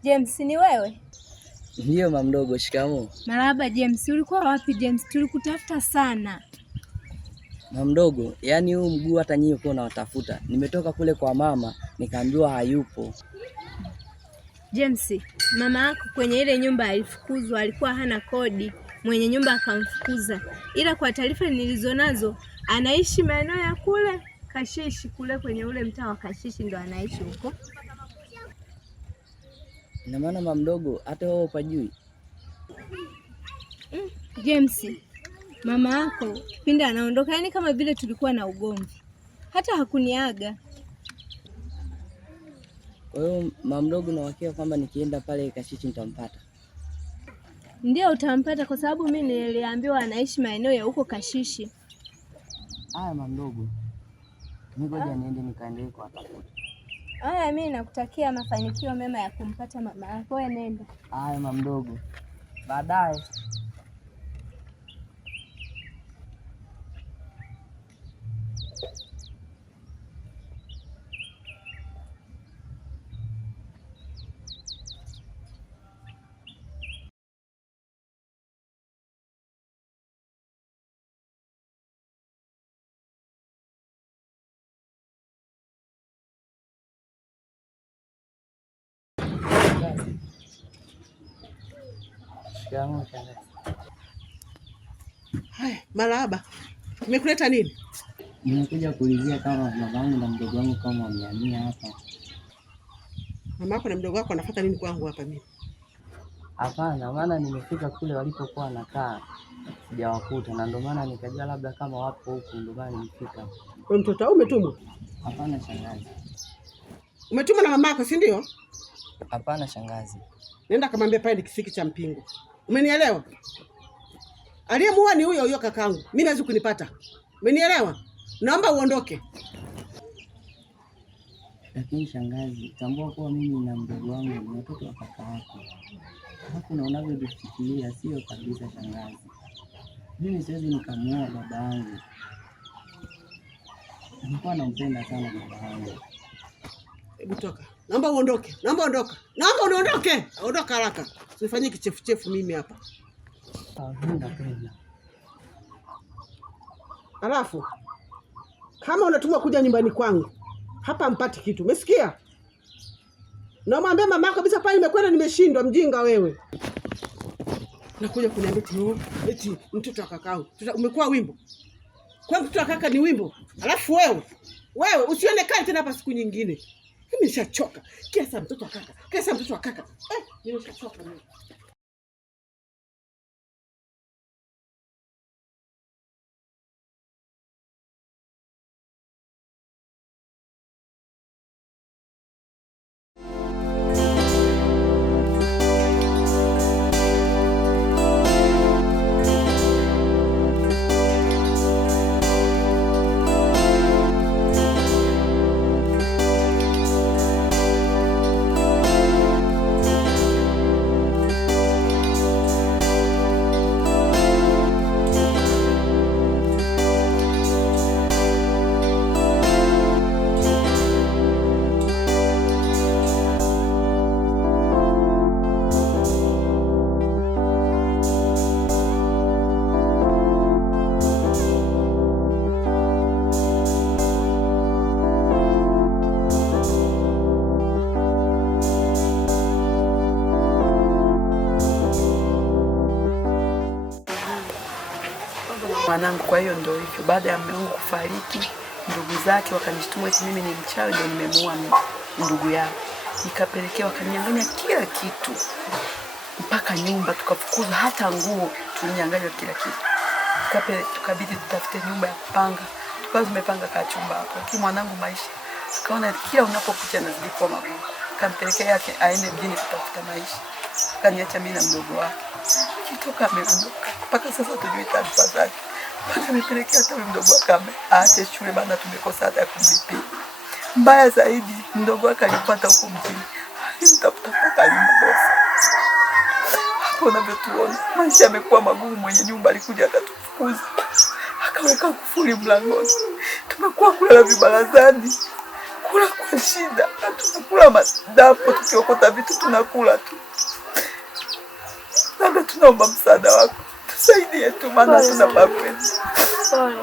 James, ni wewe? Ndiyo mama mdogo, shikamoo. Marahaba James, ulikuwa wapi James? Tulikutafuta sana. Mama mdogo, yaani huu mguu hata nyinyi uko unawatafuta. Nimetoka kule kwa mama, nikaambiwa hayupo. James, mama yako kwenye ile nyumba alifukuzwa, alikuwa hana kodi. Mwenye nyumba akamfukuza. Ila kwa taarifa nilizonazo, anaishi maeneo ya kule Kashishi, kule kwenye ule mtaa wa Kashishi ndo anaishi huko. Ina maana mama mdogo hata wewe upajui? James, mama yako kipindi anaondoka, yani kama vile tulikuwa na ugomvi. Hata hakuniaga. Kwa hiyo mama mdogo na uhakika kwamba nikienda pale Kashishi nitampata? Ndio utampata, kwa sababu mimi niliambiwa anaishi maeneo ya huko Kashishi. Haya mama mdogo, ngoja niende nikaendelee kwa tafuta. Haya, mimi nakutakia mafanikio mema ya kumpata mama yako. Wewe nenda. Haya mama mdogo, baadaye. Haya, marahaba. Nimekuleta nini? Nimekuja kuulizia kama mamangu na mdogo wangu kama wamehamia hapa. Mama yako na mdogo wako wanafuata nini kwangu hapa mimi? Hapana, maana nimefika kule walipokuwa nakaa sijawakuta, na ndio maana nikajua labda kama wapo huku, ndio maana nimefika. Wewe mtoto au umetumwa? Hapana shangazi. Umetumwa na mama yako, si ndio? Hapana shangazi. Nenda kamwambia pale ni kisiki cha mpingo. Umenielewa? Aliyemuua ni huyo kakangu. Mimi hawezi kunipata. Umenielewa? Naomba uondoke. Lakini shangazi, tambua kuwa mimi na mdogo wangu ni watoto wa kaka yako. Hapo na unavyofikiria sio kabisa shangazi. Mimi siwezi nikamuoa baba yangu. Nilikuwa nampenda sana baba yangu. Hebu toka. Naomba uondoke. Naomba ondoka. Naomba uondoke. Ondoka haraka. Usifanyie kichefuchefu mimi hapa. Napenda. Alafu kama unatumwa kuja nyumbani kwangu, hapa mpati kitu. Umesikia? Na mwambie mama yako kabisa pale nimekwenda nimeshindwa, mjinga wewe. Nakuja kuniambia eti mtoto wa kakao. Umekuwa wimbo. Kwa mtoto wa kaka ni wimbo. Alafu wewe usionekane tena hapa siku nyingine. Mimi nishachoka. Kesa mtoto wa kaka. Kesa mtoto wa kaka. Nimeshachoka mimi. Wanangu, kwa hiyo ndio hivyo. Baada ya mume wangu kufariki, ndugu zake wakanishtumu eti mimi ni mchawi ndio nimemuua ndugu yao. Nikapelekea wakaninyang'anya kila kitu. Mpaka nyumba tukafukuzwa, hata nguo tulinyang'anywa kila kitu. Tukabidi tutafute nyumba ya kupanga. Tukawa tumepanga kachumba hapo. Lakini mwanangu maisha akaona kila unapokuja nazidi kuwa magumu. Kampelekea yake aende mjini kutafuta maisha. Kaniacha mimi na mdogo wake. Kitoka ameondoka. Mpaka sasa tujui taarifa zake. Mpaka amepelekea hata mdogo wake aache shule bana, tumekosa hata kumlipia. Mbaya zaidi, mdogo wake alipata huko mjini. Alimtafuta mpaka alimkosa. Hapo unavyotuona, maisha yamekuwa magumu. Mwenye nyumba alikuja akatufukuza. Akaweka kufuli mlangoni. Tumekuwa kulala vibarazani. tunakula kwa shida, tunakula madapo, tukiokota vitu tunakula tu. Labda tunaomba msaada wako, tusaidie tu, maana tuna mapenzi. Pole.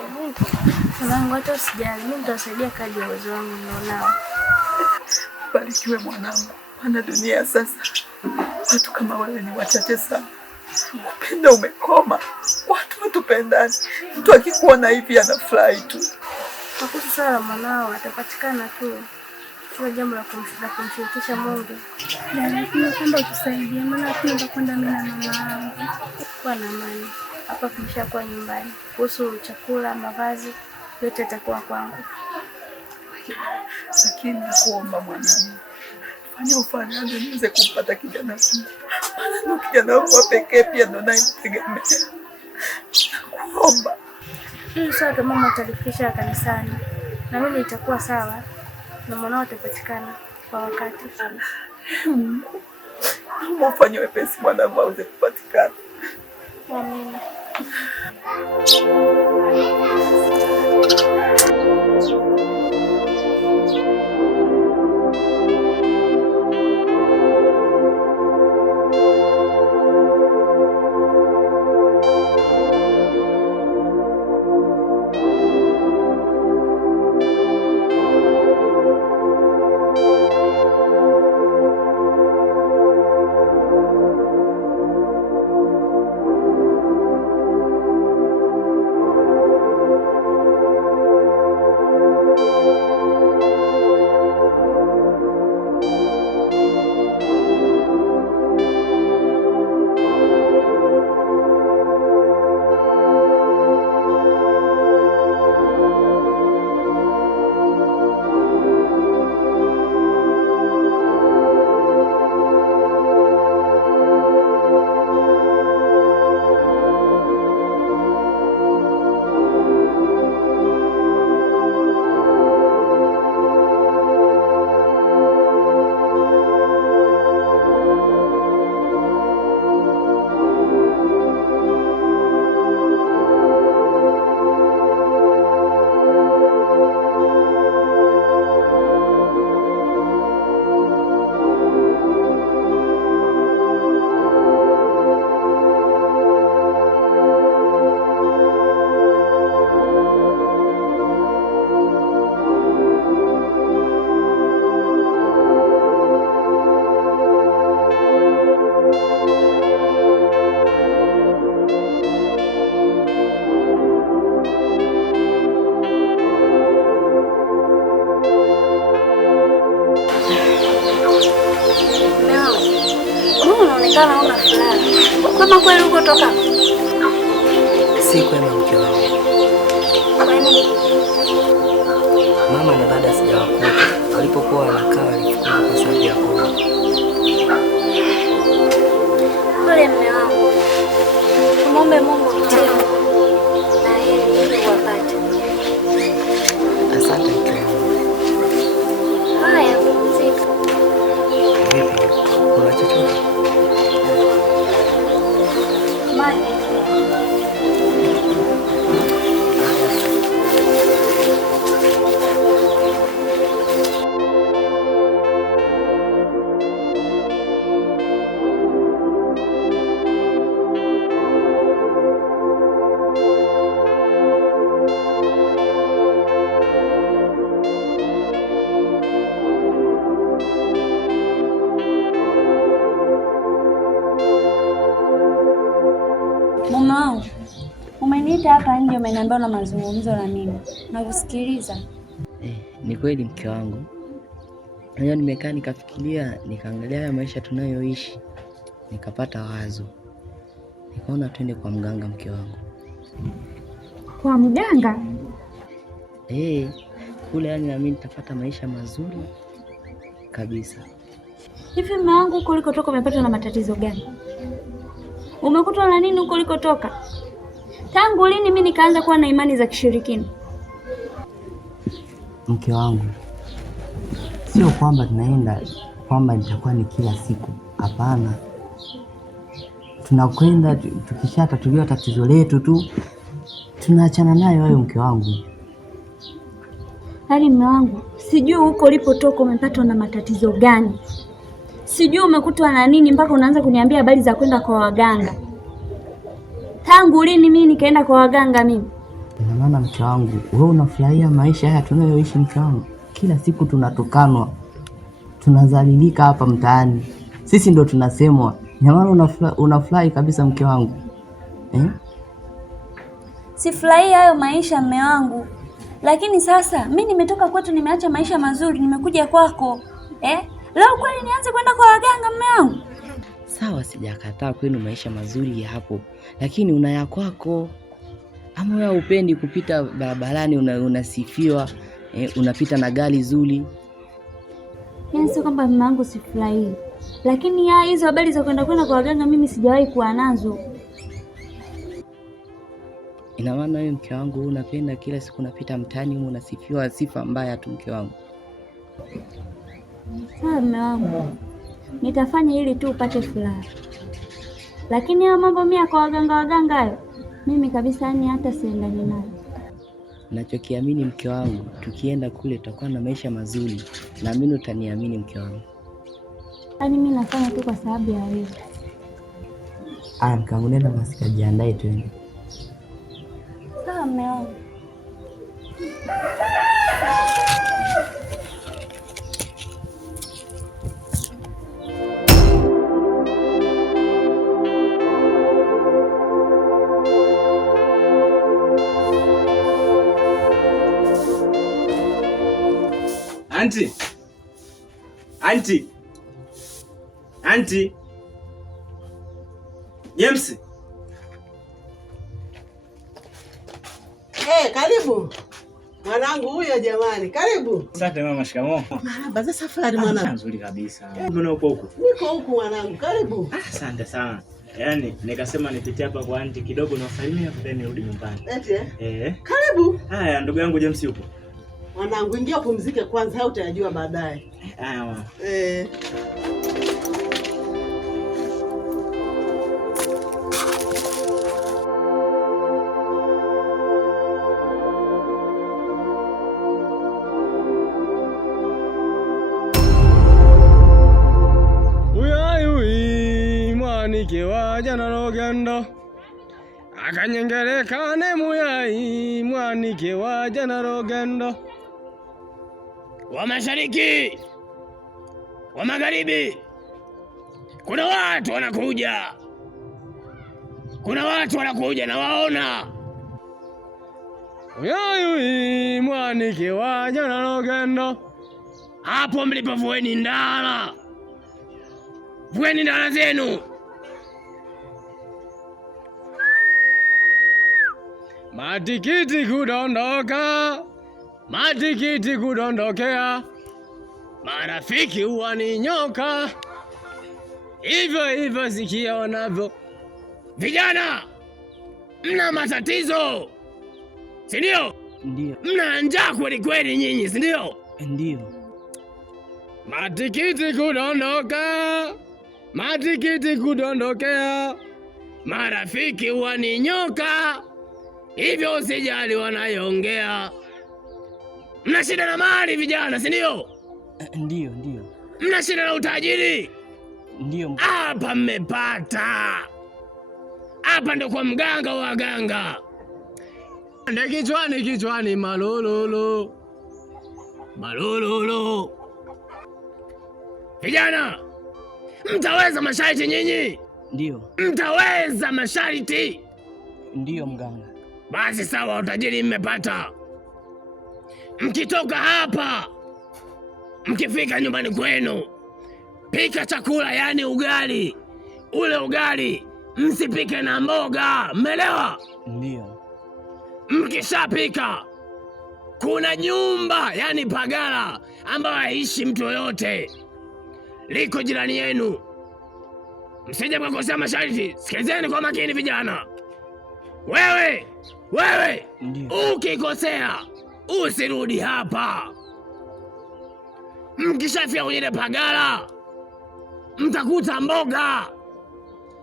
Mwanangu, hata usijali, mimi nitasaidia kadri ya uwezo wangu nilionao. Barikiwe mwanangu, maana dunia sasa watu kama wewe ni wachache sana. Upendo umekoma, watu watupendani. Mtu akikuona hivi anafurahi tu. Makosa sana mwanao atapatikana tu. Sio jambo la kumshirikisha Mungu. Ndio kwamba utusaidie, maana tunataka kwenda mimi na mama yangu. Kwa na amani. Hapa tumeshakuwa nyumbani. Kuhusu chakula, mavazi, yote yatakuwa kwangu. Lakini nakuomba mwanangu, fanya ufanyavyo niweze kumpata kijana wangu. Maana ndio kijana wangu wa pekee, pia ndo naimtegemea. Nakuomba. Hii sote mama atalifikisha kanisani. Na mimi itakuwa sawa. Na mwanao atapatikana kwa wakati sana. Naomba ufanye wepesi mwanangu aweze kupatikana. Amina. Unaonekana una furaha. Kama kweli uko toka? Si kwema mke wangu. Kwani Mama na dada sijawakuta. Walipokuwa wanakaa walifukuzwa kwa sababu ya kula. pole mume wangu. Tumombe Mungu kutie na yeye ili wapate. Asante mke wangu. Haya, pumzika. Vipi? Kuna chochote? Maji. Mume wangu, umeniita hapa nje, umeniambia na mazungumzo na mimi. Nakusikiliza. Ni kweli mke wangu. Leo nimekaa nikafikiria, nikaangalia haya maisha tunayoishi, nikapata wazo. Nikaona twende kwa mganga mke wangu. Kwa mganga? Kule yani na mimi nitapata maisha mazuri kabisa. Hivi mume wangu, huko ulikotoka umepata na matatizo gani? Umekutwa na nini huko ulikotoka? Tangu lini mimi nikaanza kuwa na imani za kishirikina? Mke wangu, sio kwamba tunaenda kwamba nitakuwa ni kila siku. Hapana, tunakwenda tukishatatuliwa tatizo letu tu tunaachana nayo. Wewe mke wangu, hali mume wangu, Sijui huko ulipotoka umepatwa na matatizo gani, sijui umekutwa na nini mpaka unaanza kuniambia habari za kwenda kwa waganga. Tangu lini mimi nikaenda kwa waganga mimi? Ina maana mke wangu, wewe unafurahia maisha haya tunayoishi mke wangu? Kila siku tunatukanwa, tunadhalilika hapa mtaani, sisi ndo tunasemwa. Ina maana unafurahi kabisa mke wangu Sifurahii hayo maisha mme wangu, lakini sasa mimi nimetoka kwetu, nimeacha maisha mazuri, nimekuja kwako. Leo kweli nianze kwenda kwa waganga mme wangu? Sawa, sijakataa kwenu maisha mazuri ya hapo, lakini una ya kwako. Ama wewe upendi kupita barabarani unasifiwa, unapita na gari zuri? Yaani sio kwamba mme wangu sifurahii, lakini hizo habari za kwenda kwa waganga mimi sijawahi kuwa nazo. Ina maana wewe mke wangu unapenda kila siku unapita mtaani unasifiwa sifa mbaya tu mke wangu? Sawa mme wangu, nitafanya ili tu upate furaha, lakini hayo mambo mimi kwa waganga hayo mimi kabisa yani hata siendani nayo. Nachokiamini mke wangu, tukienda kule tutakuwa na maisha mazuri, naamini utaniamini mke wangu. Yaani mimi nafanya tu kwa sababu ya wewe. Mke wangu, nenda basi kajiandae twende. Sawa mme wangu. Auntie James. Karibu. Mwanangu huyo jamani, karibu. Asante mama, shikamoo. Marhaba za safari mwanangu. Nzuri kabisa. Mbona uko huko? Niko huku mwanangu, karibu. Asante sana. Yaani nikasema nipitie hapa kwa auntie kidogo na usalimie then nirudi nyumbani. Eti? Karibu. Haya, ndugu yangu James yupo. Mwanangu, ingia upumzike kwanza, au utajua baadaye. Haya mama. Mwanike waja na rogendo akanyengerekane muyai, mwanike waja na rogendo. Wa mashariki, wa magharibi, kuna watu wanakuja, na waona. Uyai mwanike waja na rogendo. Hapo mlipo vueni ndala zenu. Matikiti kudondoka, matikiti kudondokea, marafiki huwa ni nyoka. Hivyo sikia wanavyo. Vijana, mna matatizo, si ndio? Ndio. Mna njaa kweli nyinyi, si ndio? Ndio. Matikiti kudondoka, matikiti kudondokea, marafiki huwa ni nyoka. Hivyo usijali wanayongea. Mna shida na mali vijana, si ndio? Ndio. Mna shida na utajiri? Ndio. Hapa mmepata. Hapa ndo kwa mganga wa waganga. Nde kichwani malololo. Vijana, mtaweza masharti nyinyi? Ndio. Mtaweza masharti? Ndio mganga. Basi sawa, utajiri mmepata. Mkitoka hapa, mkifika nyumbani kwenu, pika chakula, yani ugali. Ule ugali msipike na mboga, mmelewa? Ndio. Mkishapika, kuna nyumba, yani pagala, ambayo haishi mtu yoyote, liko jirani yenu. Msije mkakosea masharti. Sikilizeni kwa makini vijana. Wewe, ukikosea usirudi hapa. Mkishafika kwenye ile pagala, mtakuta mboga.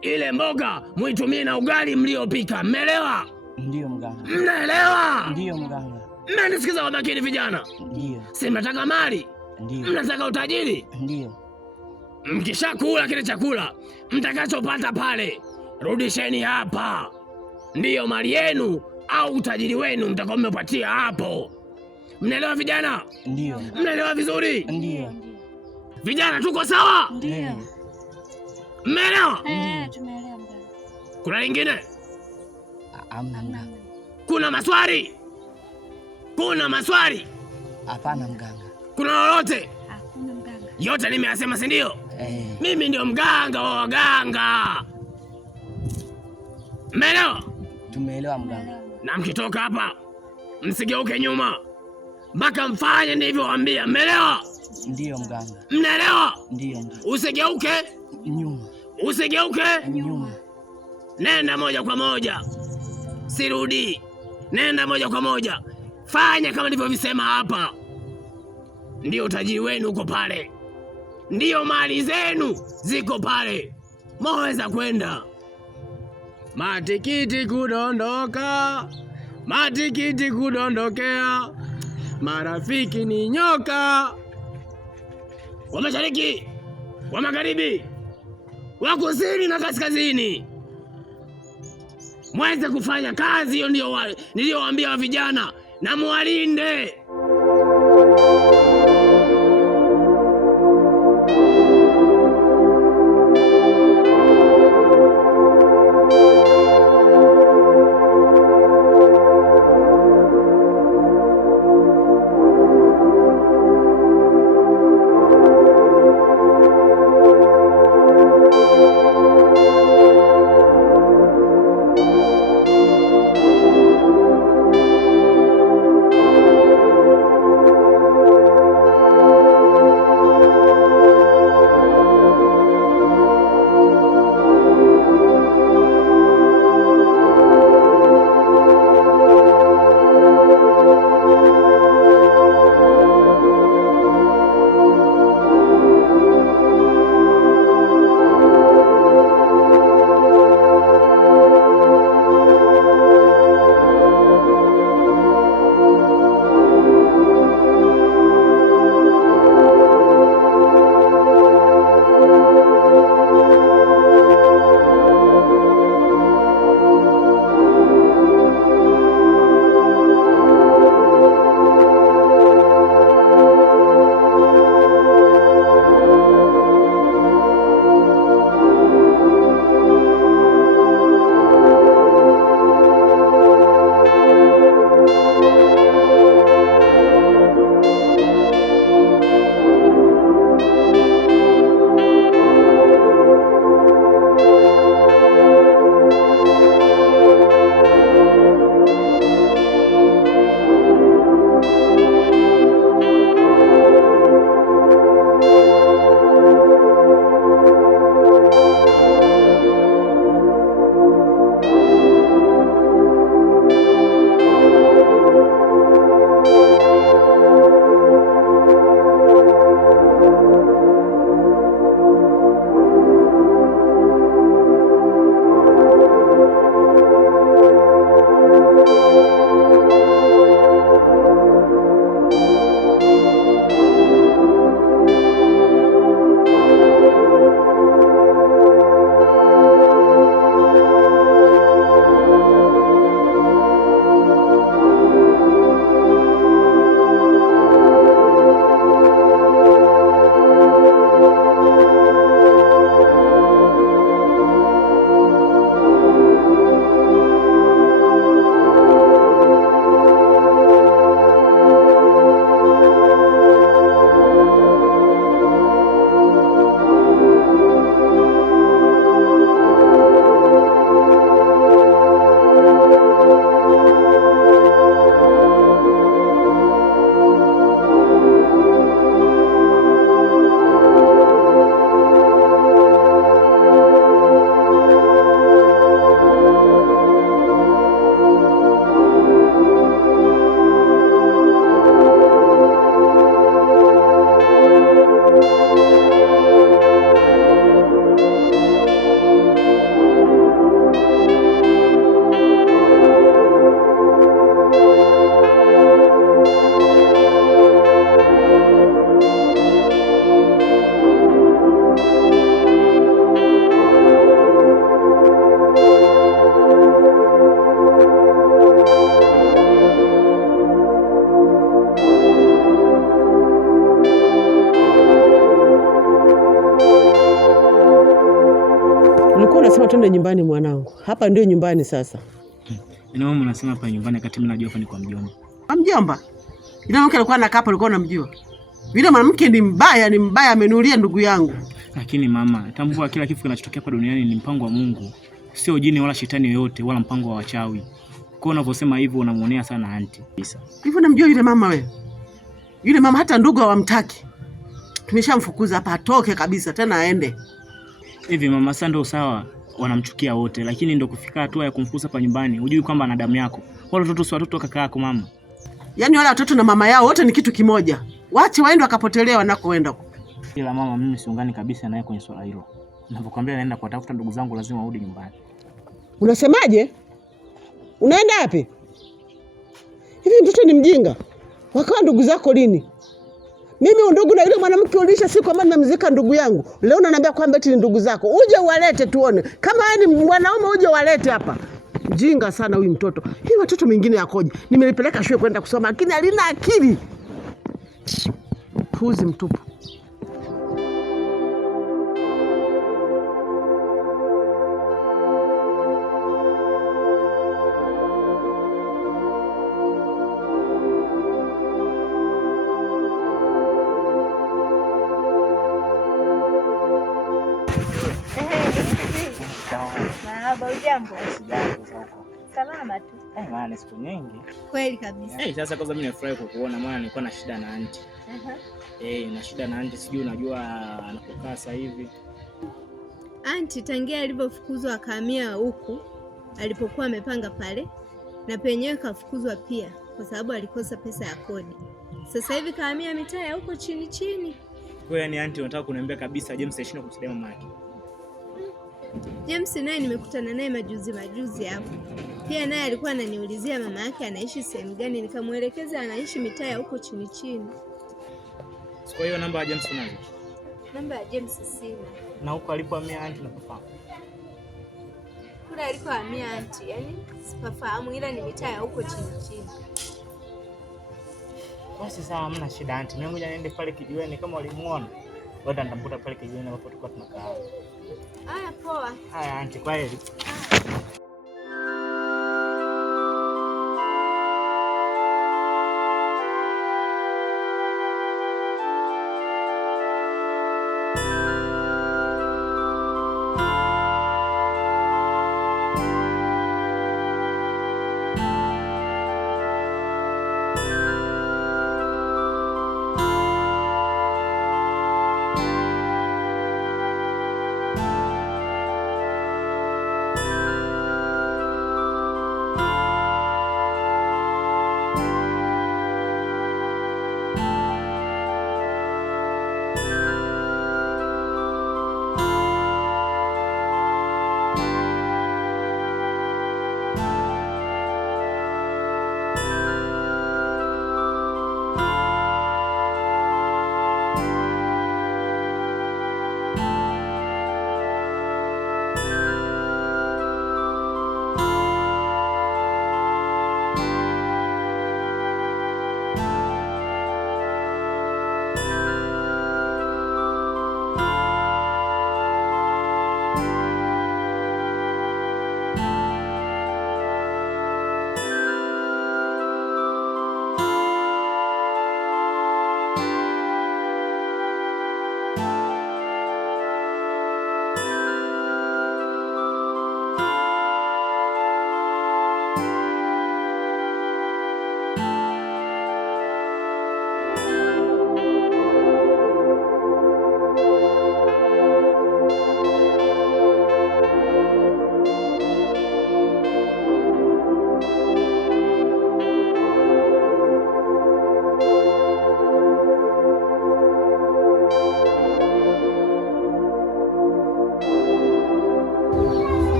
Ile mboga muitumie na ugali mliopika. Mmelewa? Ndio mganga. Mnaelewa? Ndio mganga. Mnanisikiza kwa makini vijana? Ndio. Si mnataka mali? Ndio. Mnataka utajiri? Ndio. Mkishakula kile chakula mtakachopata pale, rudisheni hapa. Ndiyo mali yenu au utajiri wenu mtakao mmepatia hapo. Mnaelewa vijana? Ndio. Mnaelewa vizuri? Ndio. Vijana tuko sawa? Ndio. Mmeelewa? Tumeelewa mganga. Kuna lingine? Hamna mganga. Kuna maswali? Kuna maswali? Hapana mganga. Kuna lolote? Hakuna mganga. Yote nimeyasema, si ndio? Mimi ndio mganga wa waganga. Mmeelewa? Tumeelewa mganga. Na mkitoka hapa msigeuke nyuma mpaka mfanye nilivyowaambia. Mmeelewa? Ndio mganga. Mnaelewa? Ndio mganga. Usigeuke nyuma. Usigeuke nyuma. Nenda moja kwa moja, sirudi. Nenda moja kwa moja, fanya kama nilivyovisema hapa. Ndio utajiri wenu uko pale, ndio mali zenu ziko pale, mwaweza kwenda. Matikiti kudondoka, matikiti kudondokea, marafiki ni nyoka. Wa mashariki, wa magharibi, wa kusini na kaskazini, mweze kufanya kazi hiyo. Ndio niliyowaambia wa vijana, na muwalinde. twende nyumbani mwanangu. Hapa ndio nyumbani sasa. Ina mama unasema hapa nyumbani kati mimi najua hapa ni kwa mjomba. Kwa mjomba? Ina mke alikuwa anakaa hapo alikuwa unamjua. Yule mwanamke ni mbaya amenulia ndugu yangu. Lakini mama, tambua kila kifo kinachotokea hapa duniani ni mpango wa Mungu. Sio jini wala shetani yoyote wala mpango wa wachawi. Kwa unavyosema hivyo unamuonea sana anti. Hivyo namjua yule mama wewe. Yule mama hata ndugu hawamtaki. Tumeshamfukuza hapa atoke kabisa tena aende. Hivi mama sasa ndio sawa wanamchukia wote lakini ndio kufika hatua ya kumfukuza hapa nyumbani. Hujui kwamba ana damu yako. Wale watoto si watoto kaka yako mama. Yaani wale watoto na mama yao wote ni kitu kimoja. Waache waende wakapotelea wanakoenda. Ila mama mimi siungani kabisa naye kwenye swala hilo. Ninapokuambia naenda kuwatafuta ndugu zangu lazima warudi nyumbani. Unasemaje? Unaenda wapi? Hivi mtoto ni mjinga. Wakawa ndugu zako lini? Mimi undugu na yule mwanamke ulisha siku ambayo nimemzika ndugu yangu. Leo unaniambia kwamba eti ni ndugu zako. Uje uwalete tuone. Kama wewe ni mwanaume uje uwalete hapa. Mjinga sana huyu mtoto. Hii watoto mwingine yakoje? Nimelipeleka shule kwenda kusoma lakini halina akili. Puzi mtupu. Hujambo? Salama tu. Maana siku nyingi. Kweli kabisa. Sasa kwanza mimi nafurahi kukuona maana nilikuwa na shida na aunti. Na shida na aunti sijui unajua anapokaa sasa hivi. Aunti tangia alipofukuzwa akahamia huku alipokuwa amepanga pale na penyewe kafukuzwa pia kwa sababu alikosa pesa ya kodi. Sasa hivi kahamia mitaa ya huko chini chini. Kwa hiyo ni aunti unataka kuniambia kabisa James ashindwa kumsaidia mama yake. James naye nimekutana naye majuzi hapo. Pia naye alikuwa ananiulizia mama yake anaishi sehemu gani, nikamuelekeza anaishi mitaa ya huko chini chini. Kwa hiyo namba ya James unayo? Namba ya James sina. Na huko alipohamia aunti unafahamu? Kule alipohamia aunti, yani sifahamu ila ni mitaa ya huko chini chini. Basi sawa hamna shida aunti. Mimi ngoja niende pale kijiweni kama ulimuona. Bado nitamkuta pale kijiweni ambapo tulikuwa tunakaa. Haya poa. Haya aunti kwa heri.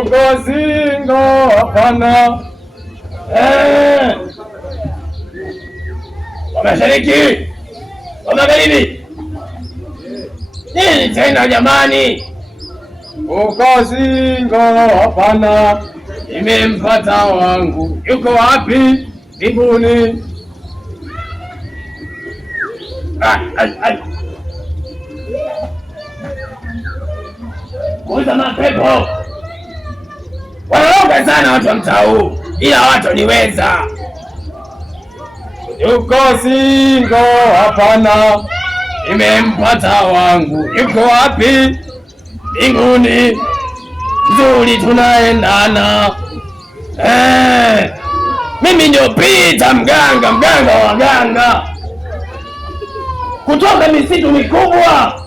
Ukazinga hapana. Wa mashariki, wa magharibi. Nini tena jamani? Ukazinga hapana. Nimempata wangu. Yuko wapi? Mbinguni. Kuza mapepo. naogopa sana watu wa mtaa huu, ila watu niweza. Yuko singo? Hapana, nimempata wangu. Yuko wapi? Mbinguni. Nzuri, tunaendana. Mimi ndio Peter mganga wa waganga, kutoka misitu mikubwa,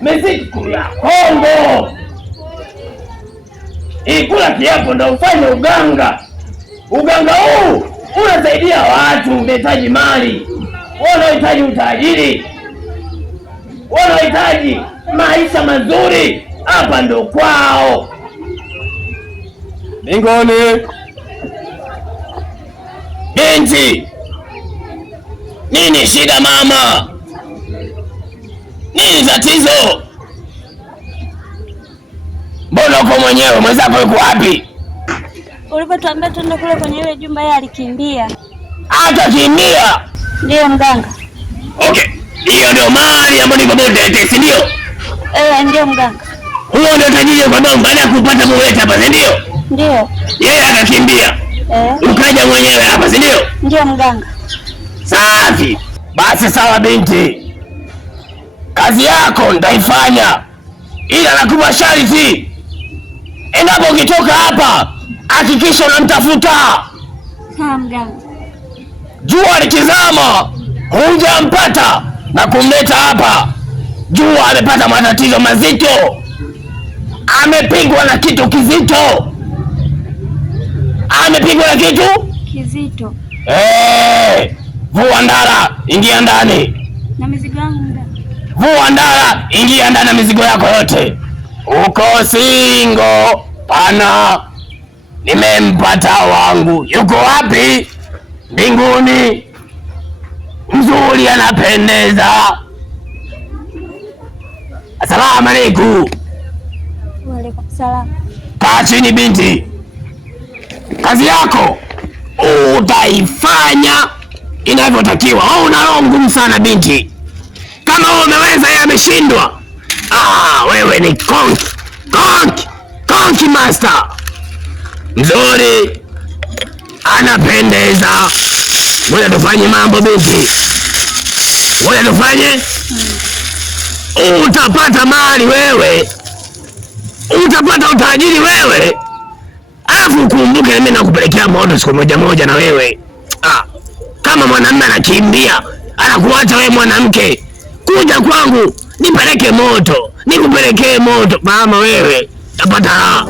misitu ya Kongo. Ikula kiapo ndo ufanye uganga. Uganga huu unasaidia watu unahitaji mali, wanaohitaji utajiri, wanaohitaji maisha mazuri. Hapa ndo kwao mbinguni. Binti, nini shida mama? Nini tatizo? Mbona uko mwenyewe? Mwenzako yuko wapi? Ulipotuambia tuende kule kwenye ile jumba, yeye alikimbia. Atakimbia? Ndiyo mganga. Okay, hiyo ndio mali ambayo ni babode, si ndio? Ndio mganga. Huyo ndio tajiri kwa sababu baada ya kupata muleta hapa, si ndio? Ndio. Yeye akakimbia. Ukaja mwenyewe hapa, si ndio? Ndio mganga. Safi. Basi sawa binti, kazi yako nitaifanya, ila nakupa sharti. Endapo ukitoka hapa, hakikisha unamtafuta. Sawa mganga. Jua likizama hujampata na kumleta hapa, jua amepata matatizo mazito, amepigwa na kitu kizito. Amepigwa na kitu kizito. Vua ndara, ingia ndani. Na mizigo yangu mganga. Vua ndara, ingia ndani na mizigo yako yote. Uko singo? Pana, nimempata wangu. Yuko wapi? Mbinguni. Mzuri, anapendeza. Asalamu alaykum. Wa alaykum salaam. Kaa chini binti, kazi yako utaifanya inavyotakiwa. Una roho ngumu sana binti, kama wewe umeweza yeye ameshindwa. Wewe ni konki master. Mzuri, anapendeza. Ngoja tufanye mambo binti, ngoja tufanye. Utapata mali wewe, utapata utajiri wewe. Alafu ukumbuke mimi nakupelekea moto siku moja na wewe. Kama mwanamume anakimbia, anakuacha wewe mwanamke, kuja kwangu nipeleke moto, nikupelekee moto. Mama wewe, tapata raha.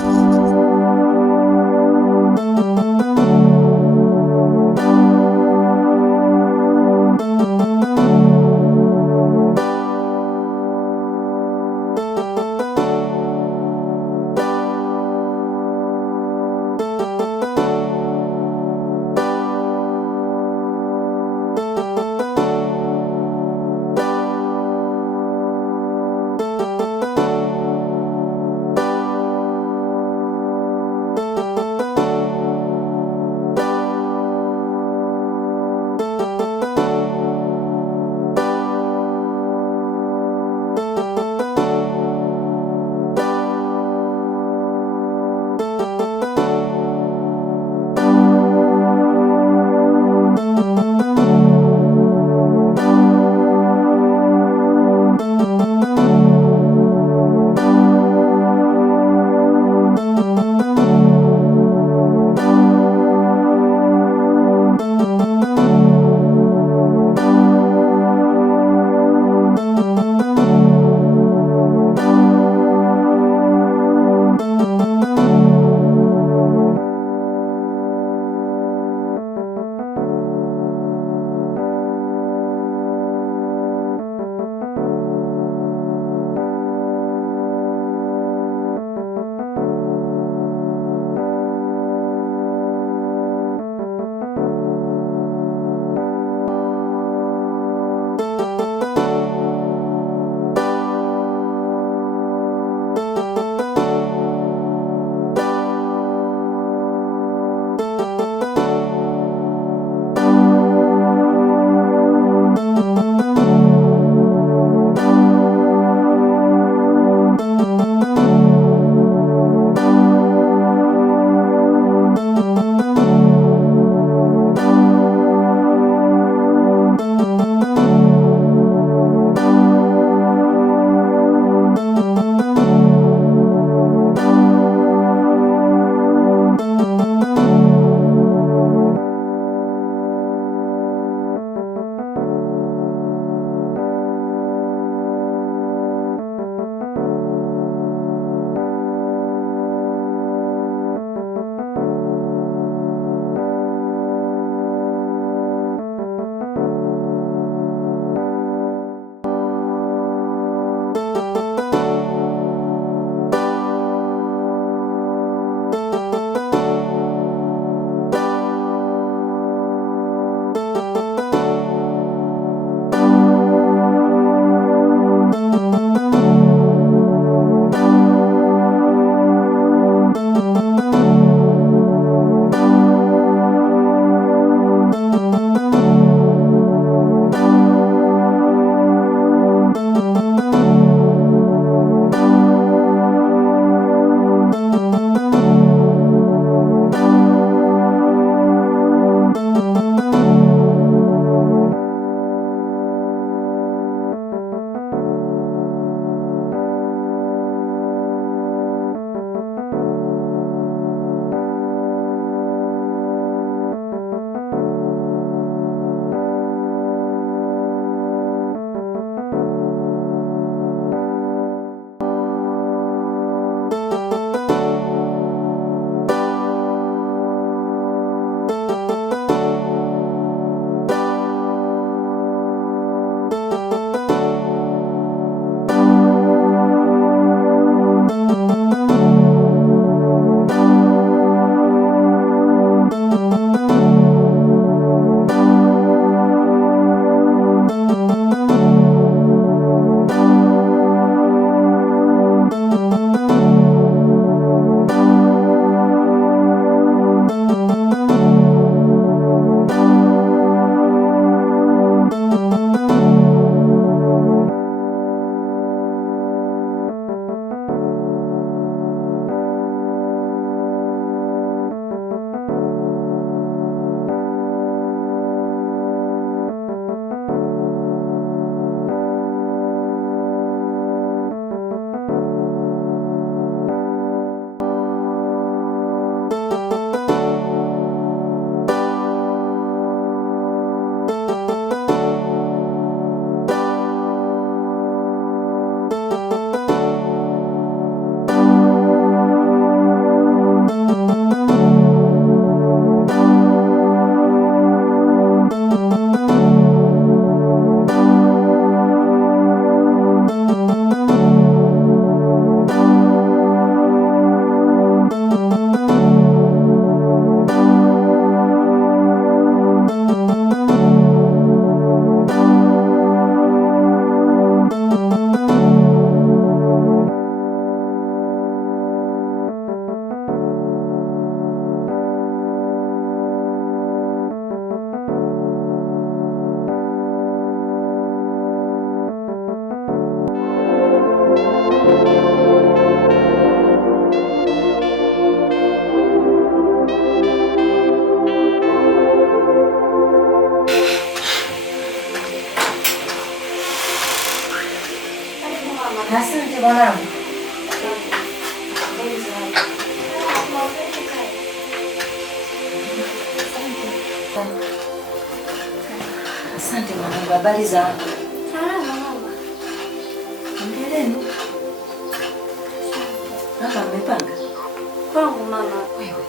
Asante mwanangu. Asante mwanangu, habari za? Salama mama. Ongeleni. Hapa mmepanga? Kwangu mama. Wewe.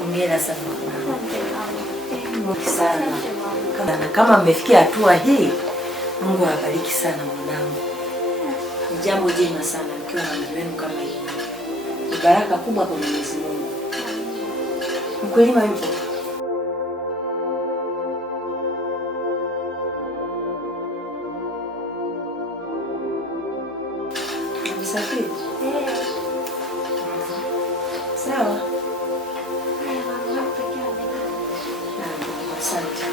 Hongera sana mwanangu. Asante sana. Kama mmefikia hatua hii, Mungu awabariki sana mwanangu. Ni jambo jema sana mkiwa na mji wenu kama hii. Ni baraka kubwa kwa Mwenyezi Mungu. Mkulima yupo? Msafiri? Sawa. Asante.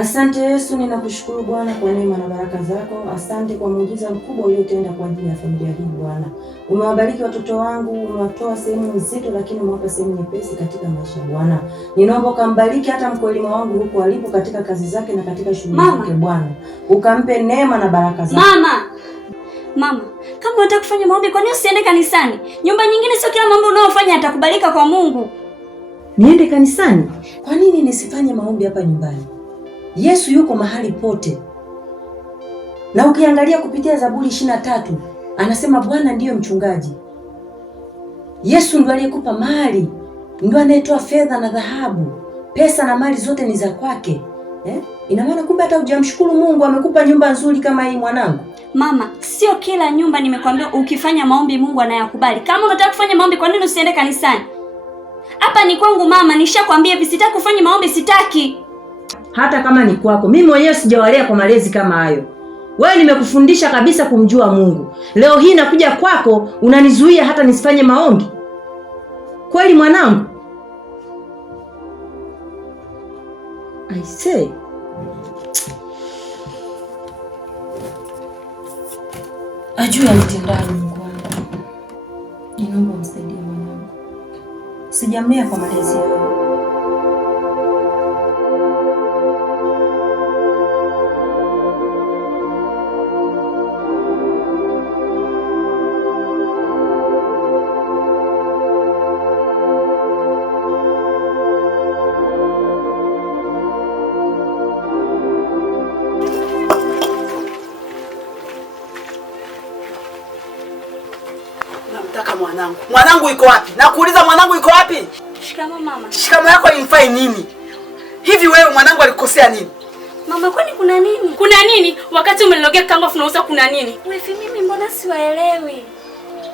Asante Yesu, ninakushukuru Bwana kwa neema na baraka zako. Asante kwa muujiza mkubwa uliotenda kwa ajili ya familia hii Bwana. Umewabariki watoto wangu, umewatoa sehemu nzito lakini umewapa sehemu nyepesi katika maisha Bwana. Ninaomba ukambariki hata mkwelima wangu huko alipo katika kazi zake na katika shughuli zake Bwana. Ukampe neema na baraka zako. Mama, kama unataka kufanya maombi kwa nini usiende kanisani? Nyumba nyingine sio kila mambo unayofanya yatakubalika kwa Mungu. Niende kanisani? Kwa nini nisifanye maombi hapa nyumbani? Yesu yuko mahali pote. Na ukiangalia kupitia Zaburi 23, anasema Bwana ndiyo mchungaji. Yesu ndiye aliyekupa mali, ndiye anayetoa fedha na dhahabu. Pesa na mali zote ni za kwake. Ina maana kumbe hata hujamshukuru Mungu amekupa nyumba nzuri kama hii mwanangu. Mama, sio kila nyumba nimekwambia ukifanya maombi Mungu anayakubali. Kama unataka kufanya maombi kwa nini usiende kanisani? Hapa ni kwangu mama, nishakwambia hivi sitaki kufanya maombi, sitaki. Hata kama ni kwako, mimi mwenyewe sijawalea kwa malezi kama hayo. Wewe nimekufundisha kabisa kumjua Mungu. Leo hii nakuja kwako unanizuia hata nisifanye maombi. Kweli mwanangu? I say. Ajua nitendayo Mungu wangu. Ninaomba msaidie mwanangu. Sijamlea kwa malezi hayo. Namtaka mwanangu. Mwanangu yuko wapi? Nakuuliza mwanangu yuko wapi? Shikamoo mama. Shikamoo yako inifai nini? Hivi wewe mwanangu alikosea nini? Mama, kwani kuna nini? Kuna nini? Wakati umelogea kanga funauza kuna nini? Wewe mimi mbona siwaelewi?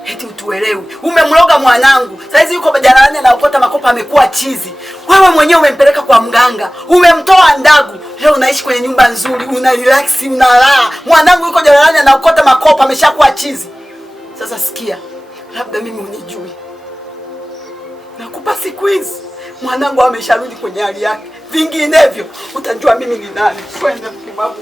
Eti utuelewi. Umemloga mwanangu. Saizi yuko jalalani na ukota makopa amekuwa chizi. Wewe mwenyewe umempeleka kwa mganga. Umemtoa ndagu. Leo unaishi kwenye nyumba nzuri, una relax, una raha. Mwanangu yuko jalalani na ukota makopa ameshakuwa chizi. Sasa sikia. Labda mimi unijui. Nakupa siku hizi. Mwanangu amesharudi kwenye hali yake. Vinginevyo utajua mimi ni nani. Kwenda mkimabu.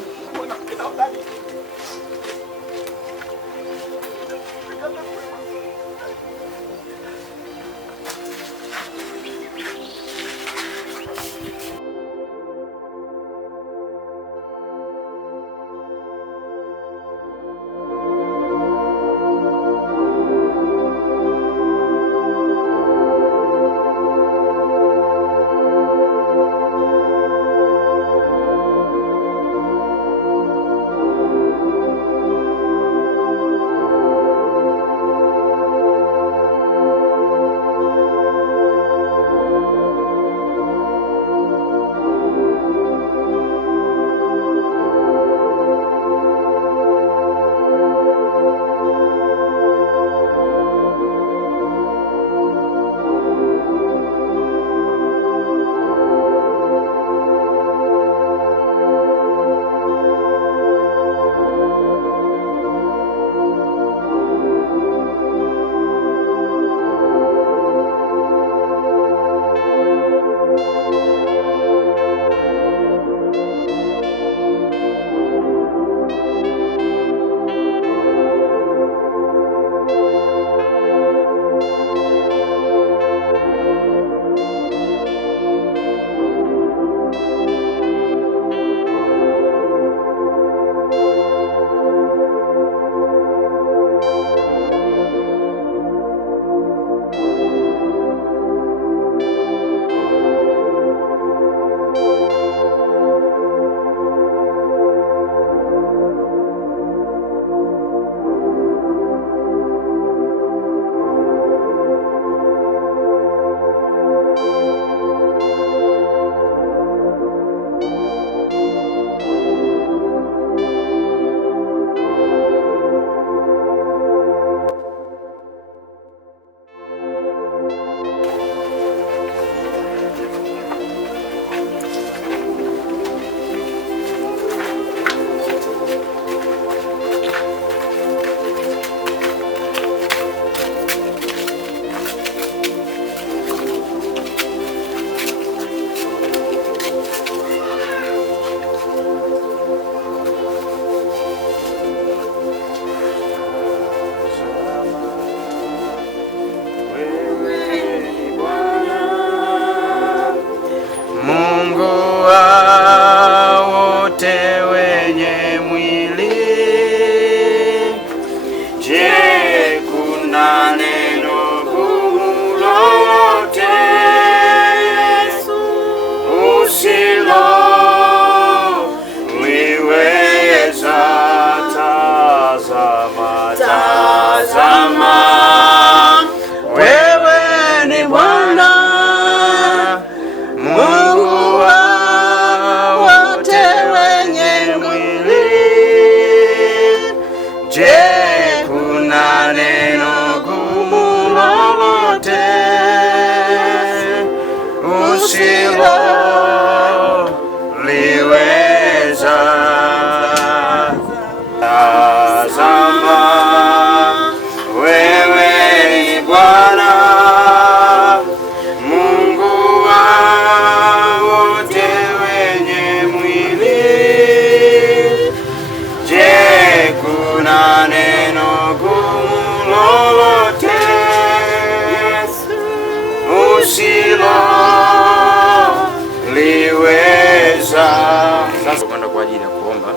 wangu kwenda kwa ajili ya kuomba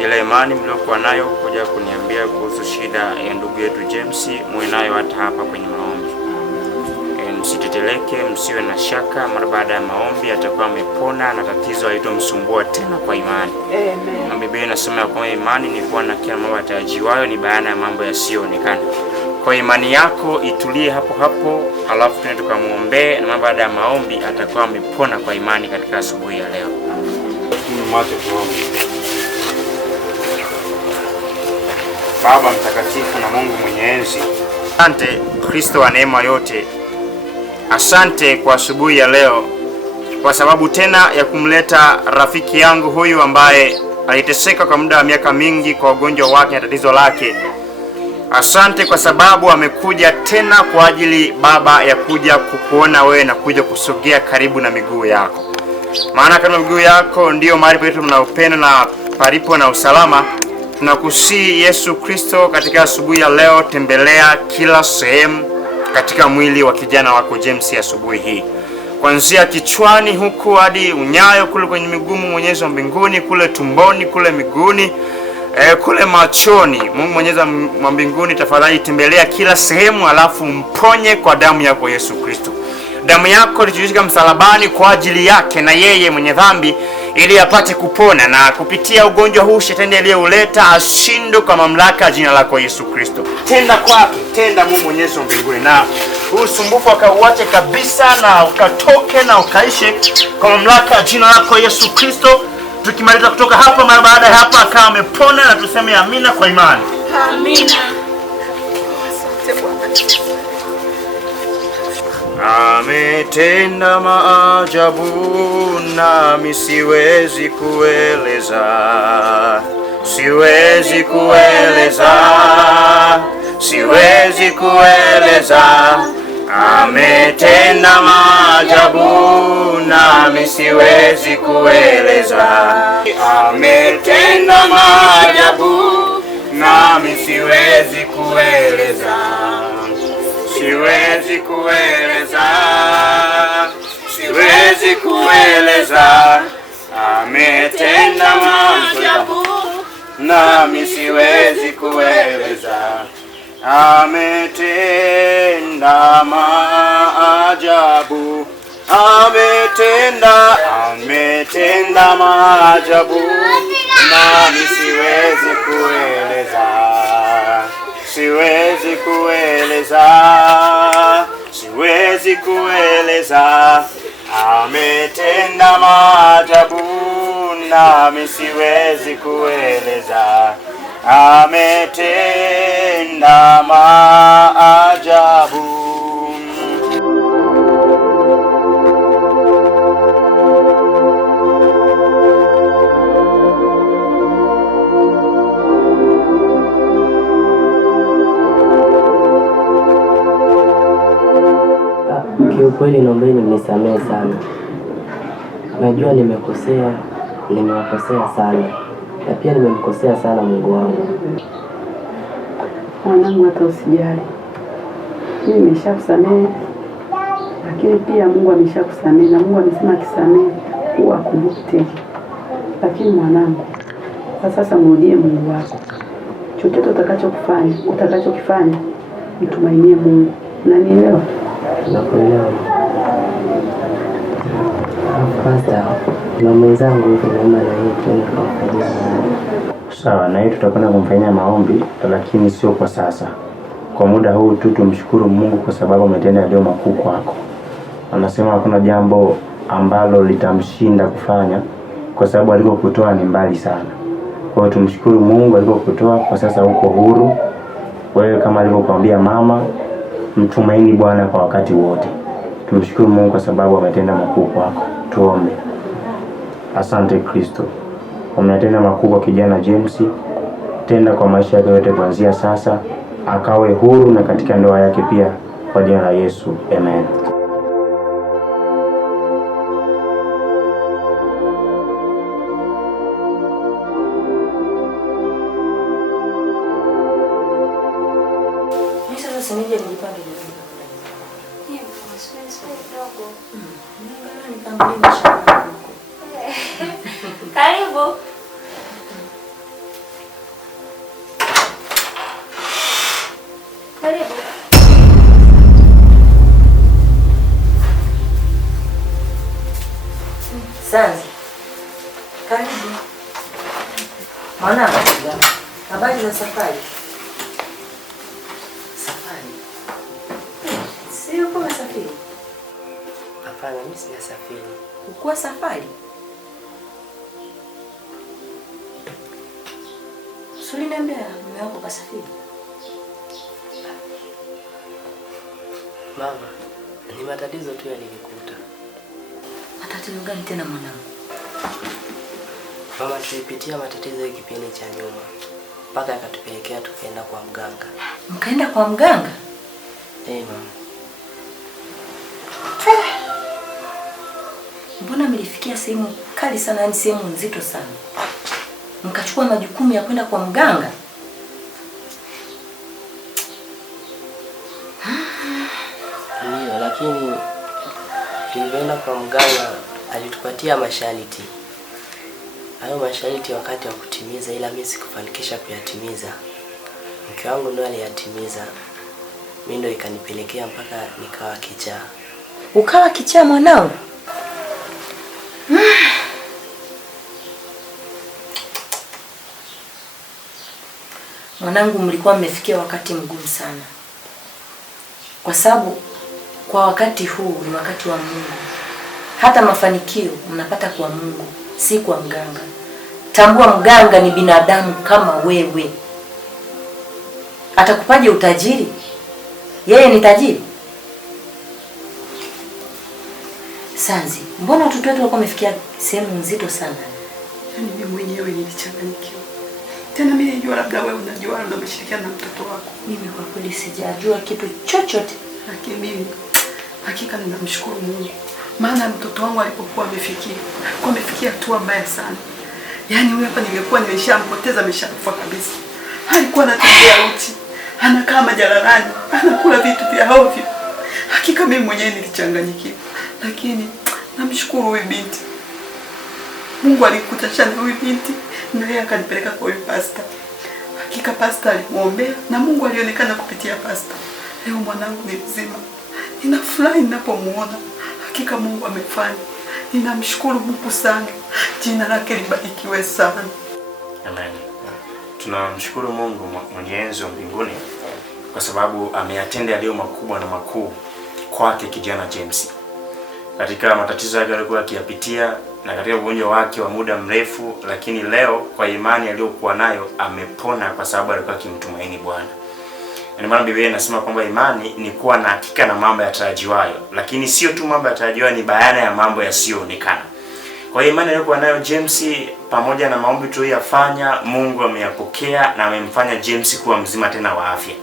ile imani mliokuwa nayo kuja kuniambia kuhusu shida ya ndugu yetu James, muwe nayo hata hapa kwenye maombi. Msiteteleke, msiwe na shaka. Mara baada ya maombi atakuwa amepona na tatizo halitomsumbua tena kwa imani. Amen. Na Biblia inasema kwamba imani ni kuwa na kila mambo yatarajiwayo, ni bayana ya mambo yasiyoonekana. Kwa imani yako itulie hapo hapo, alafu tuende tukamuombee, na baada ya maombi atakuwa amepona kwa imani katika asubuhi ya leo. Baba mtakatifu na Mungu mwenye enzi, asante Kristo wa neema yote. Asante kwa asubuhi ya leo, kwa sababu tena ya kumleta rafiki yangu huyu ambaye aliteseka kwa muda wa miaka mingi kwa ugonjwa wake na tatizo lake. Asante kwa sababu amekuja tena kwa ajili Baba ya kuja kukuona wewe na kuja kusogea karibu na miguu yako. Maana kama miguu yako ndiyo mahali petu tunaupenda na palipo na usalama. Tunakusii Yesu Kristo, katika asubuhi ya leo tembelea kila sehemu katika mwili wa kijana wako James asubuhi hii. Kuanzia kichwani huku hadi unyayo kule kwenye miguu, Mwenyezi wa mbinguni, kule tumboni, kule miguuni, kule machoni. Mungu Mwenyezi wa mbinguni, tafadhali tembelea kila sehemu, alafu mponye kwa damu yako Yesu Kristo. Damu yako ilichujika msalabani kwa ajili yake na yeye mwenye dhambi, ili apate kupona, na kupitia ugonjwa huu shetani aliyeuleta ashindwe kwa mamlaka ya jina lako Yesu Kristo. Tenda kwake, tenda Mungu Mwenyezi wa mbinguni, na usumbufu akauache kabisa, na ukatoke na ukaishe kwa mamlaka ya jina lako Yesu Kristo. Tukimaliza kutoka hapa, mara baada ya hapa akawa amepona, na tuseme amina kwa imani. Amina. Ametenda maajabu nami siwezi kueleza, siwezi kueleza, siwezi kueleza. Ametenda maajabu nami siwezi kueleza, ametenda maajabu nami siwezi kueleza, siwezi kueleza, siwezi kueleza. Ametenda maajabu nami siwezi kueleza, ametenda maajabu, ametenda maajabu nami siwezi kueleza, siwezi kueleza, siwezi kueleza. Ametenda maajabu nami siwezi kueleza, ametenda maajabu. Kiukweli naombeni mnisamehe sana. Najua nimekosea, nimewakosea sana, na pia nimemkosea sana Mungu wangu. Mwanangu, hata usijali, mimi nimeshakusamehe, lakini pia Mungu ameshakusamehe, na Mungu amesema akisamehe huwa akumbuki tena. Lakini mwanangu, kwa sasa mrudie Mungu wako. Chochote utakachokifanya mtumainie Mungu. Unanielewa? Nakuelewa. Pasta, na mwenzangu yuko naomba na yeye tuende kumfanyia maombi. Sawa, na yeye tutakwenda kumfanyia maombi, lakini sio kwa sasa. Kwa muda huu tu tumshukuru Mungu kwa sababu ametenda yaliyo makuu kwako. Anasema hakuna jambo ambalo litamshinda kufanya, kwa sababu alikokutoa ni mbali sana. Kwa hiyo tumshukuru Mungu alikokutoa, kwa sasa uko huru. Wewe kama alivyokuambia mama, mtumaini Bwana kwa wakati wote. Tumshukuru Mungu kwa sababu ametenda makuu kwako. Tuombe. Asante Kristo, umetenda makuu kwa kijana James. Tenda kwa maisha yake yote kuanzia sasa, akawe huru na katika ndoa yake pia, kwa jina la Yesu. Amen. Karibu. Karibu. Mwana, habari za safari? Safari? Sio kwa safari. Hapana, mimi sina safari. Ukuwa safari? Suli niambia mume wako kasafiri. Mama, ni matatizo tu yalinikuta. Matatizo gani tena mwanangu? Mama, tulipitia matatizo ya kipindi cha nyuma mpaka akatupelekea tukaenda kwa mganga. Mkaenda kwa mganga? Mama. Mbona mlifikia sehemu kali sana, yani sehemu nzito sana, mkachukua majukumu ya kwenda kwa mganga? Ndio, lakini tulivyoenda kwa mganga alitupatia masharti. Hayo masharti wakati wa kutimiza, ila mimi sikufanikisha kuyatimiza. Mke wangu ndo aliyatimiza. Mimi ndo ikanipelekea mpaka nikawa kichaa. Ukawa kichaa mwanao? Mwanangu, mlikuwa mmefikia wakati mgumu sana, kwa sababu kwa wakati huu ni wakati wa Mungu. Hata mafanikio mnapata kwa Mungu, si kwa mganga. Tambua, mganga ni binadamu kama wewe. Atakupaje utajiri? Yeye ni tajiri? Sanzi, mbona watoto wetu wako wamefikia sehemu nzito sana? Yaani mimi mwenyewe nilichanganyikiwa. Tena mimi nilijua labda wewe unajua na umeshirikiana na mtoto wako. Mimi kwa kweli sijajua kitu chochote, lakini mimi hakika ninamshukuru Mungu. Maana mtoto wangu alipokuwa amefikia hatua mbaya sana. Yaani huyu hapa ningekuwa nimeshampoteza, ameshakufa kabisa. Alikuwa anatembea uchi, anakaa majalalani, anakula vitu vya ovyo. Hakika mimi mwenyewe nilichanganyikiwa. Lakini namshukuru huyu binti. Mungu alikutanisha na huyu binti, na yeye akanipeleka kwa huyu pasta. Hakika pasta alimuombea na Mungu alionekana kupitia pasta. Leo mwanangu ni mzima. Ninafurahi ninapomuona. Hakika Mungu amefanya. Ninamshukuru Mungu sana. Jina lake libarikiwe sana. Amen. Tunamshukuru Mungu Mwenyezi wa mbinguni kwa sababu ameyatenda yaliyo makubwa na makuu kwake kijana James. Katika matatizo yake alikuwa akiyapitia na katika ugonjwa wake wa muda mrefu, lakini leo kwa imani aliyokuwa nayo amepona kwa sababu alikuwa akimtumaini Bwana. Ndio maana Biblia inasema kwamba imani ni kuwa na hakika na mambo yatarajiwayo, lakini sio tu mambo yatarajiwayo, ni bayana ya mambo yasiyoonekana. Kwa hiyo imani aliyokuwa nayo James pamoja na maombi tuliyofanya, Mungu ameyapokea na amemfanya James kuwa mzima tena wa afya.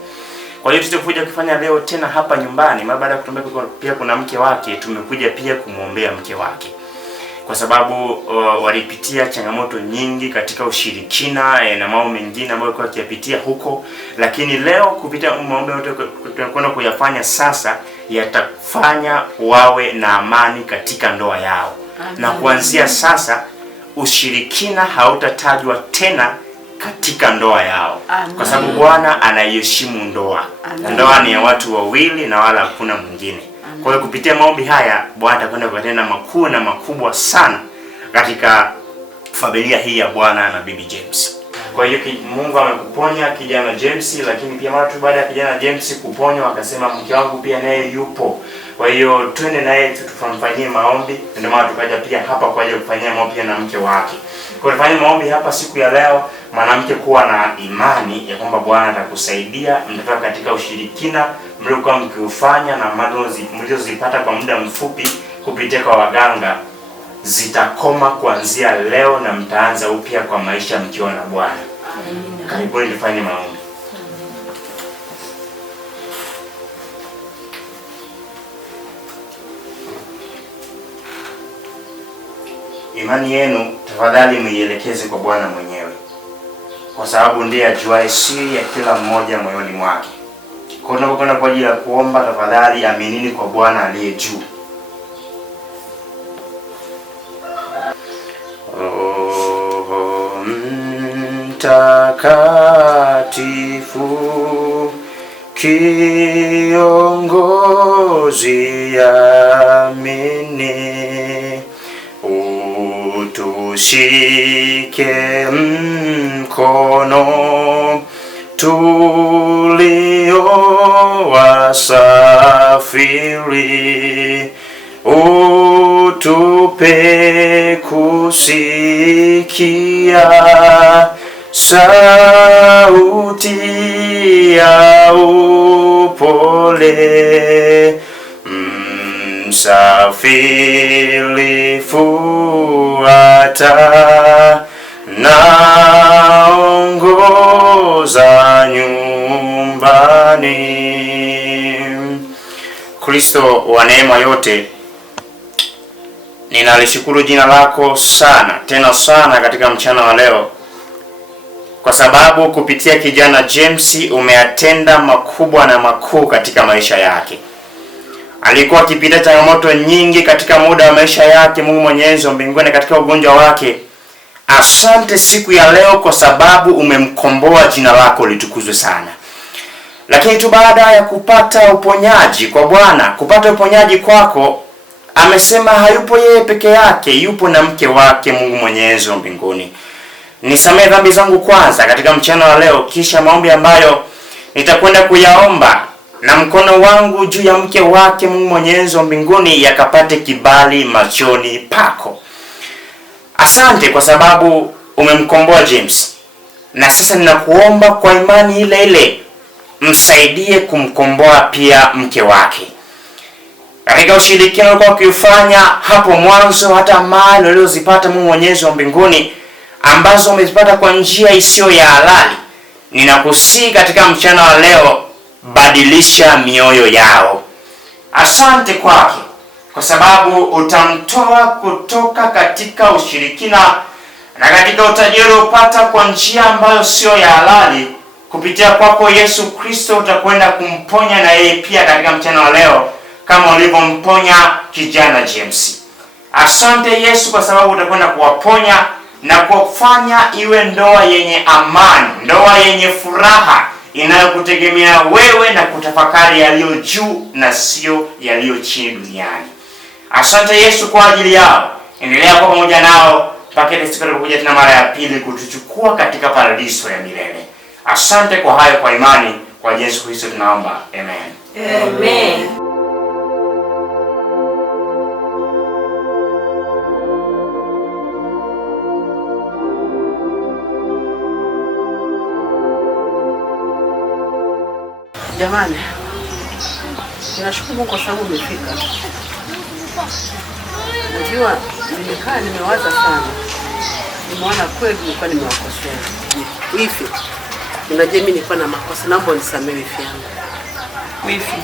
Kwa hiyo tutakuja kufanya leo tena hapa nyumbani, baada ya kutumbea pia kuna mke wake, tumekuja pia kumuombea mke wake. Kwa sababu walipitia changamoto nyingi katika ushirikina na mambo mengine ambayo walikuwa wakiyapitia huko, lakini leo kupitia maombi yote tunakwenda kuyafanya sasa yatafanya wawe na amani katika ndoa yao. Amen. Na kuanzia sasa ushirikina hautatajwa tena katika ndoa yao. Amen. Kwa sababu Bwana anaiheshimu ndoa. Amen. Ndoa ni ya watu wawili na wala hakuna mwingine. Kwa hiyo kupitia maombi haya Bwana atakwenda kutenda makuu na makubwa sana katika familia hii ya Bwana na Bibi James. Kwa hiyo Mungu amekuponya kijana James, lakini pia mara tu baada ya kijana James kuponywa akasema mke wangu pia naye yupo. Kwa hiyo twende naye tufanyie maombi, ndio maana tukaja pia hapa kwa ajili ya kufanyia maombi na mke wake. Kwa hiyo tufanye maombi hapa siku ya leo, mwanamke kuwa na imani ya kwamba Bwana atakusaidia, mtatoka katika ushirikina mliokuwa mkiufanya na madozi mlizozipata kwa muda mfupi kupitia kwa waganga zitakoma kuanzia leo na mtaanza upya kwa maisha mkiwa na Bwana. Karibuni tufanye maombi. Imani yenu tafadhali muielekeze kwa Bwana mwenyewe, kwa sababu ndiye ajuaye siri ya kila mmoja moyoni mwake. Kwa unapokwenda kwa ajili ya kuomba, tafadhali aminini kwa Bwana aliye juu. Roho Mtakatifu kiongozi amini, utu tushike mkono tulio wasafiri, utupe kusikia sauti ya upole. Msafiri fuata, naongoza nyumbani. Kristo wa neema yote, ninalishukuru jina lako sana tena sana katika mchana wa leo, kwa sababu kupitia kijana James umeyatenda makubwa na makuu katika maisha yake. Alikuwa akipita changamoto nyingi katika muda wa maisha yake, Mungu Mwenyezi wa mbinguni, katika ugonjwa wake. Asante siku ya leo kwa sababu umemkomboa, jina lako litukuzwe sana. Lakini tu baada ya kupata uponyaji kwa Bwana, kupata uponyaji kwako, amesema hayupo yeye peke yake, yupo na mke wake. Mungu Mwenyezi wa mbinguni, nisamehe dhambi zangu kwanza katika mchana wa leo, kisha maombi ambayo nitakwenda kuyaomba na mkono wangu juu ya mke wake, Mungu Mwenyezi wa mbinguni, yakapate kibali machoni pako. Asante kwa sababu umemkomboa James, na sasa ninakuomba kwa imani ile ile, msaidie kumkomboa pia mke wake katika ushirikiano kwa kufanya hapo mwanzo, hata mali ulizozipata Mungu Mwenyezi wa mbinguni ambazo umezipata kwa njia isiyo ya halali. Ninakusihi katika mchana wa leo, badilisha mioyo yao. Asante kwake kwa sababu utamtoa kutoka katika ushirikina na katika utajiri upata kwa njia ambayo sio ya halali. Kupitia kwako Yesu Kristo utakwenda kumponya na yeye pia katika mchana wa leo, kama ulivyomponya kijana James. Asante Yesu kwa sababu utakwenda kuwaponya na kufanya iwe ndoa yenye amani, ndoa yenye furaha inayokutegemea wewe na kutafakari yaliyo juu na sio yaliyo chini duniani. Asante Yesu kwa ajili yao. Endelea kuwa pamoja nao mpaka ile siku tutakapokuja tena mara ya pili kutuchukua katika paradiso ya milele. Asante kwa hayo, kwa imani kwa Yesu Kristo tunaomba. Amen. Amen. Jamani, ninashukuru Mungu kwa sababu umefika. Unajua, nimekaa nimewaza sana. Nimeona kweli nilikuwa nimewakosea. Wifi, unajua mimi nilikuwa na makosa, naomba unisamehe wifi yangu. Wifi,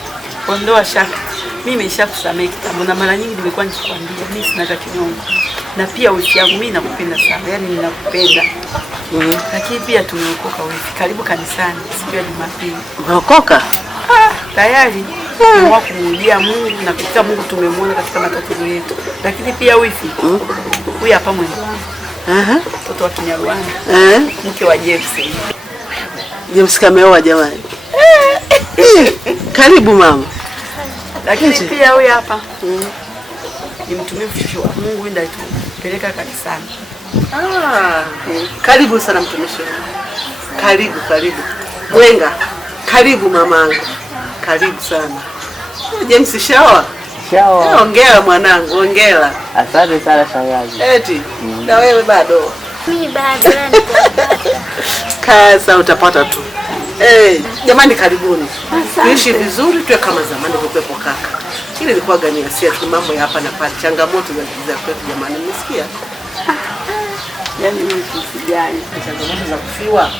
ondoa shaka. Mimi nimeshakusamehe kitambo na mara nyingi nimekuwa nikikwambia mimi sina kinyongo. Na pia wifi yangu mimi nakupenda sana. Yaani ninakupenda. Lakini pia tumeokoka wifi. Karibu kanisani siku ya Jumapili. Umeokoka? Tayari. Tumeamua kumrudia Mungu na katika Mungu tumemwona katika matatizo yetu. Lakini pia wifi, huyu hapa mwenye wangu. Mtoto wa Kinyarwanda. Mke wa James. James kameoa jamani. Karibu mama. Lakini pia huyu hapa ni mtumishi wa Mungu, ndio tupeleka kanisani. Karibu sana mtumishi. Karibu, karibu. Wenga. Karibu mamangu. Karibu sana. James shawa. Shawa. Ongea mwanangu, ongea. Asante sana shangazi. Eti, na wewe bado? Mimi bado Kaza utapata tu. Jamani karibuni. Tuishi vizuri tuwe kama zamani kwa kaka. Ile ilikuwa gani asia tu mambo ya hapa na pale, changamoto za kwetu jamani, mmesikia? Yaani mimi sijani changamoto za kufiwa.